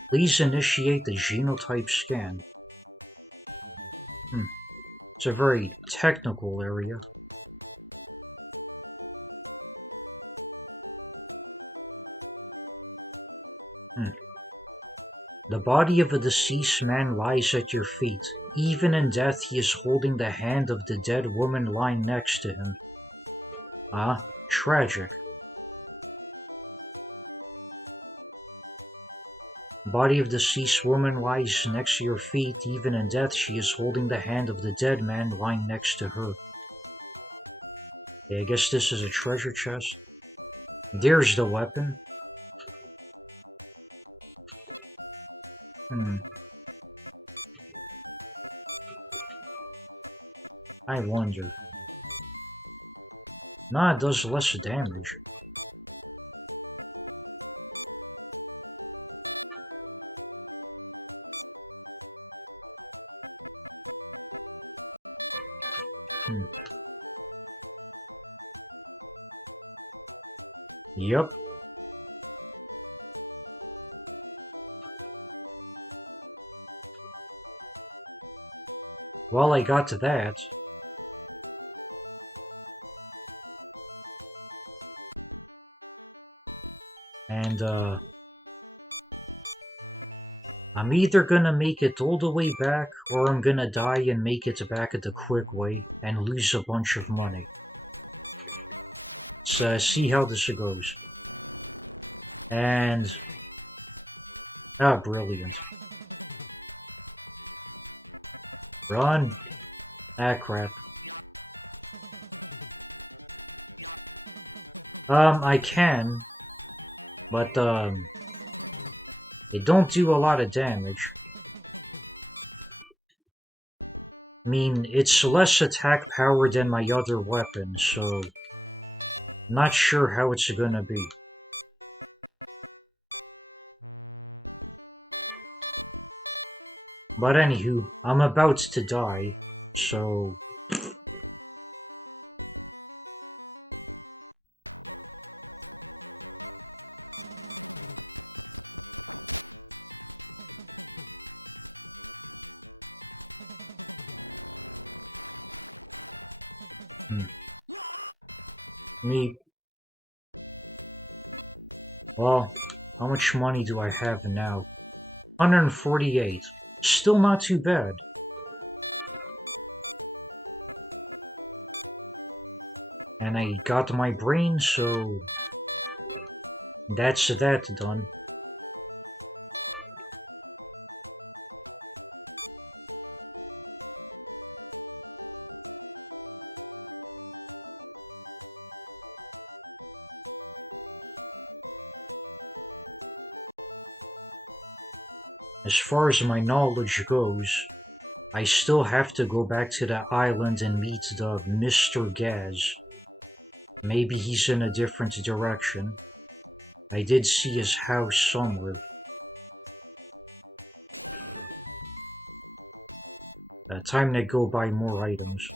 Please initiate the genotype scan. It's a very technical area. The body of a deceased man lies at your feet. Even in death, he is holding the hand of the dead woman lying next to him. Ah, tragic. Body of deceased woman lies next to your feet. Even in death, she is holding the hand of the dead man lying next to her. Okay, I guess this is a treasure chest. There's the weapon. Hmm. I wonder. Nah, it does less damage. Hmm. Yep. Well, I got to that. And, I'm either gonna make it all the way back, or I'm gonna die and make it back the quick way and lose a bunch of money. So, see how this goes. And, brilliant. Run! Ah, crap. I can, but, it don't do a lot of damage. I mean, it's less attack power than my other weapon, so not sure how it's gonna be. But anywho, I'm about to die, so... Hmm. Me... Well, how much money do I have now? 148. Still not too bad. And I got my brain, so... That's that done. As far as my knowledge goes, I still have to go back to the island and meet the Mr. Gaz. Maybe he's in a different direction. I did see his house somewhere. Time to go buy more items.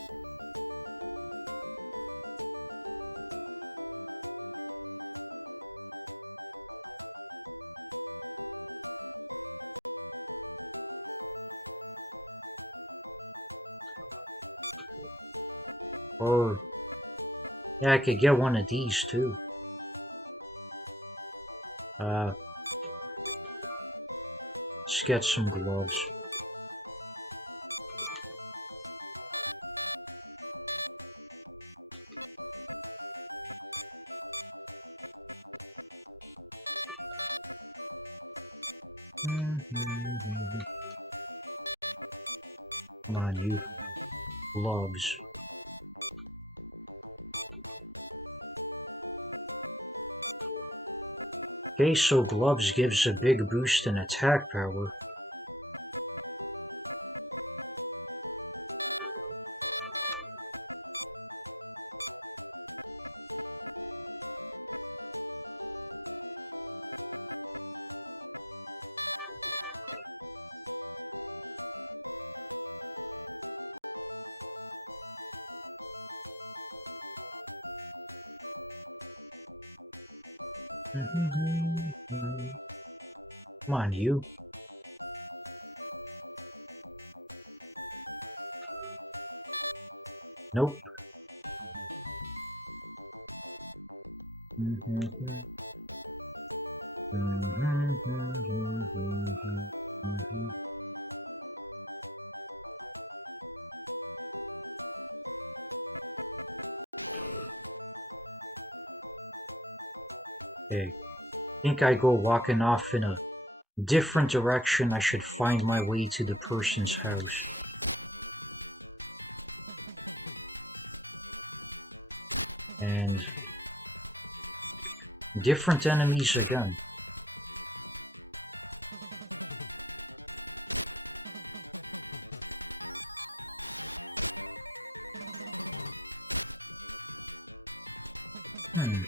Or, yeah, I could get one of these too. Uh, let's get some gloves. Come on, you. Gloves. Okay, so gloves gives a big boost in attack power. Come on, you. Nope. Okay. Think I go walking off in a different direction. I should find my way to the person's house. And different enemies again. Hmm.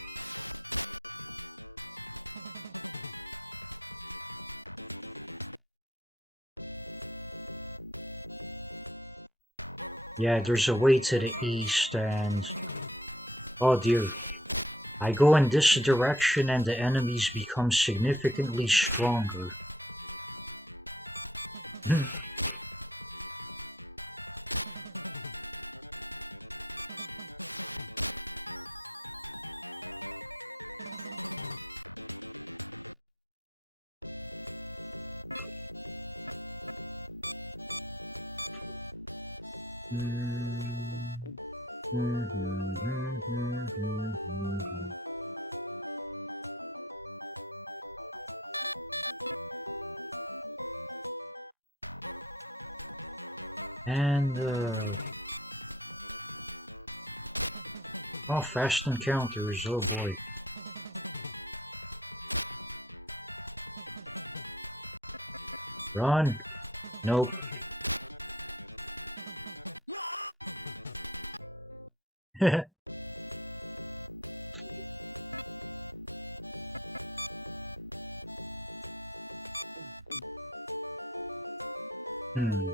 Yeah, there's a way to the east and... Oh dear. I go in this direction and the enemies become significantly stronger. And, oh, fast encounters, oh boy. Run! Nope. Hmm.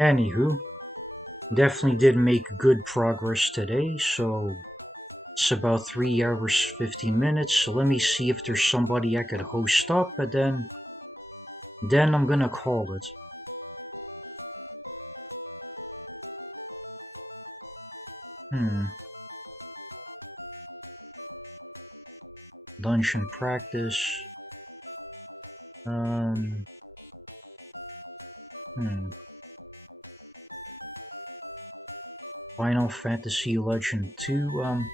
Anywho, definitely did make good progress today, so it's about 3 hours 15 minutes. So let me see if there's somebody I could host up, and then I'm gonna call it. Hmm. Dungeon practice. Um. Hmm. Final Fantasy Legend 2.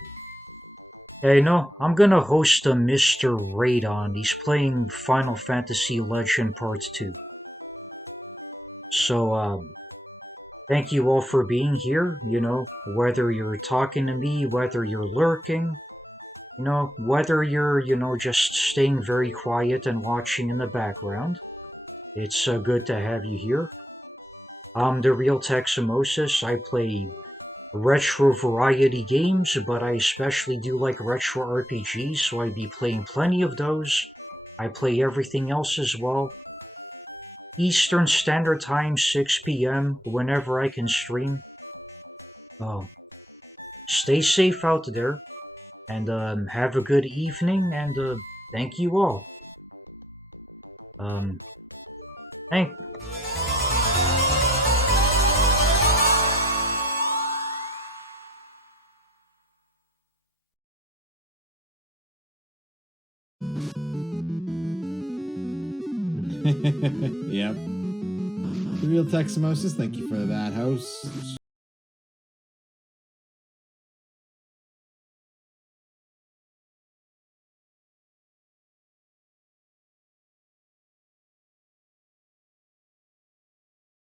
Hey, no, I'm gonna host a Mr. Radon. He's playing Final Fantasy Legend Part 2. So, thank you all for being here. You know, whether you're talking to me, whether you're lurking, you know, whether you're, just staying very quiet and watching in the background. It's good to have you here. I'm the real Teximosis. I play retro variety games, but I especially do like retro RPGs, so I'd be playing plenty of those. I play everything else as well. Eastern Standard Time, 6 p.m., whenever I can stream. Oh, stay safe out there, and have a good evening, and thank you all. Um, thank. Yep. The real Teximosis, thank you for that host.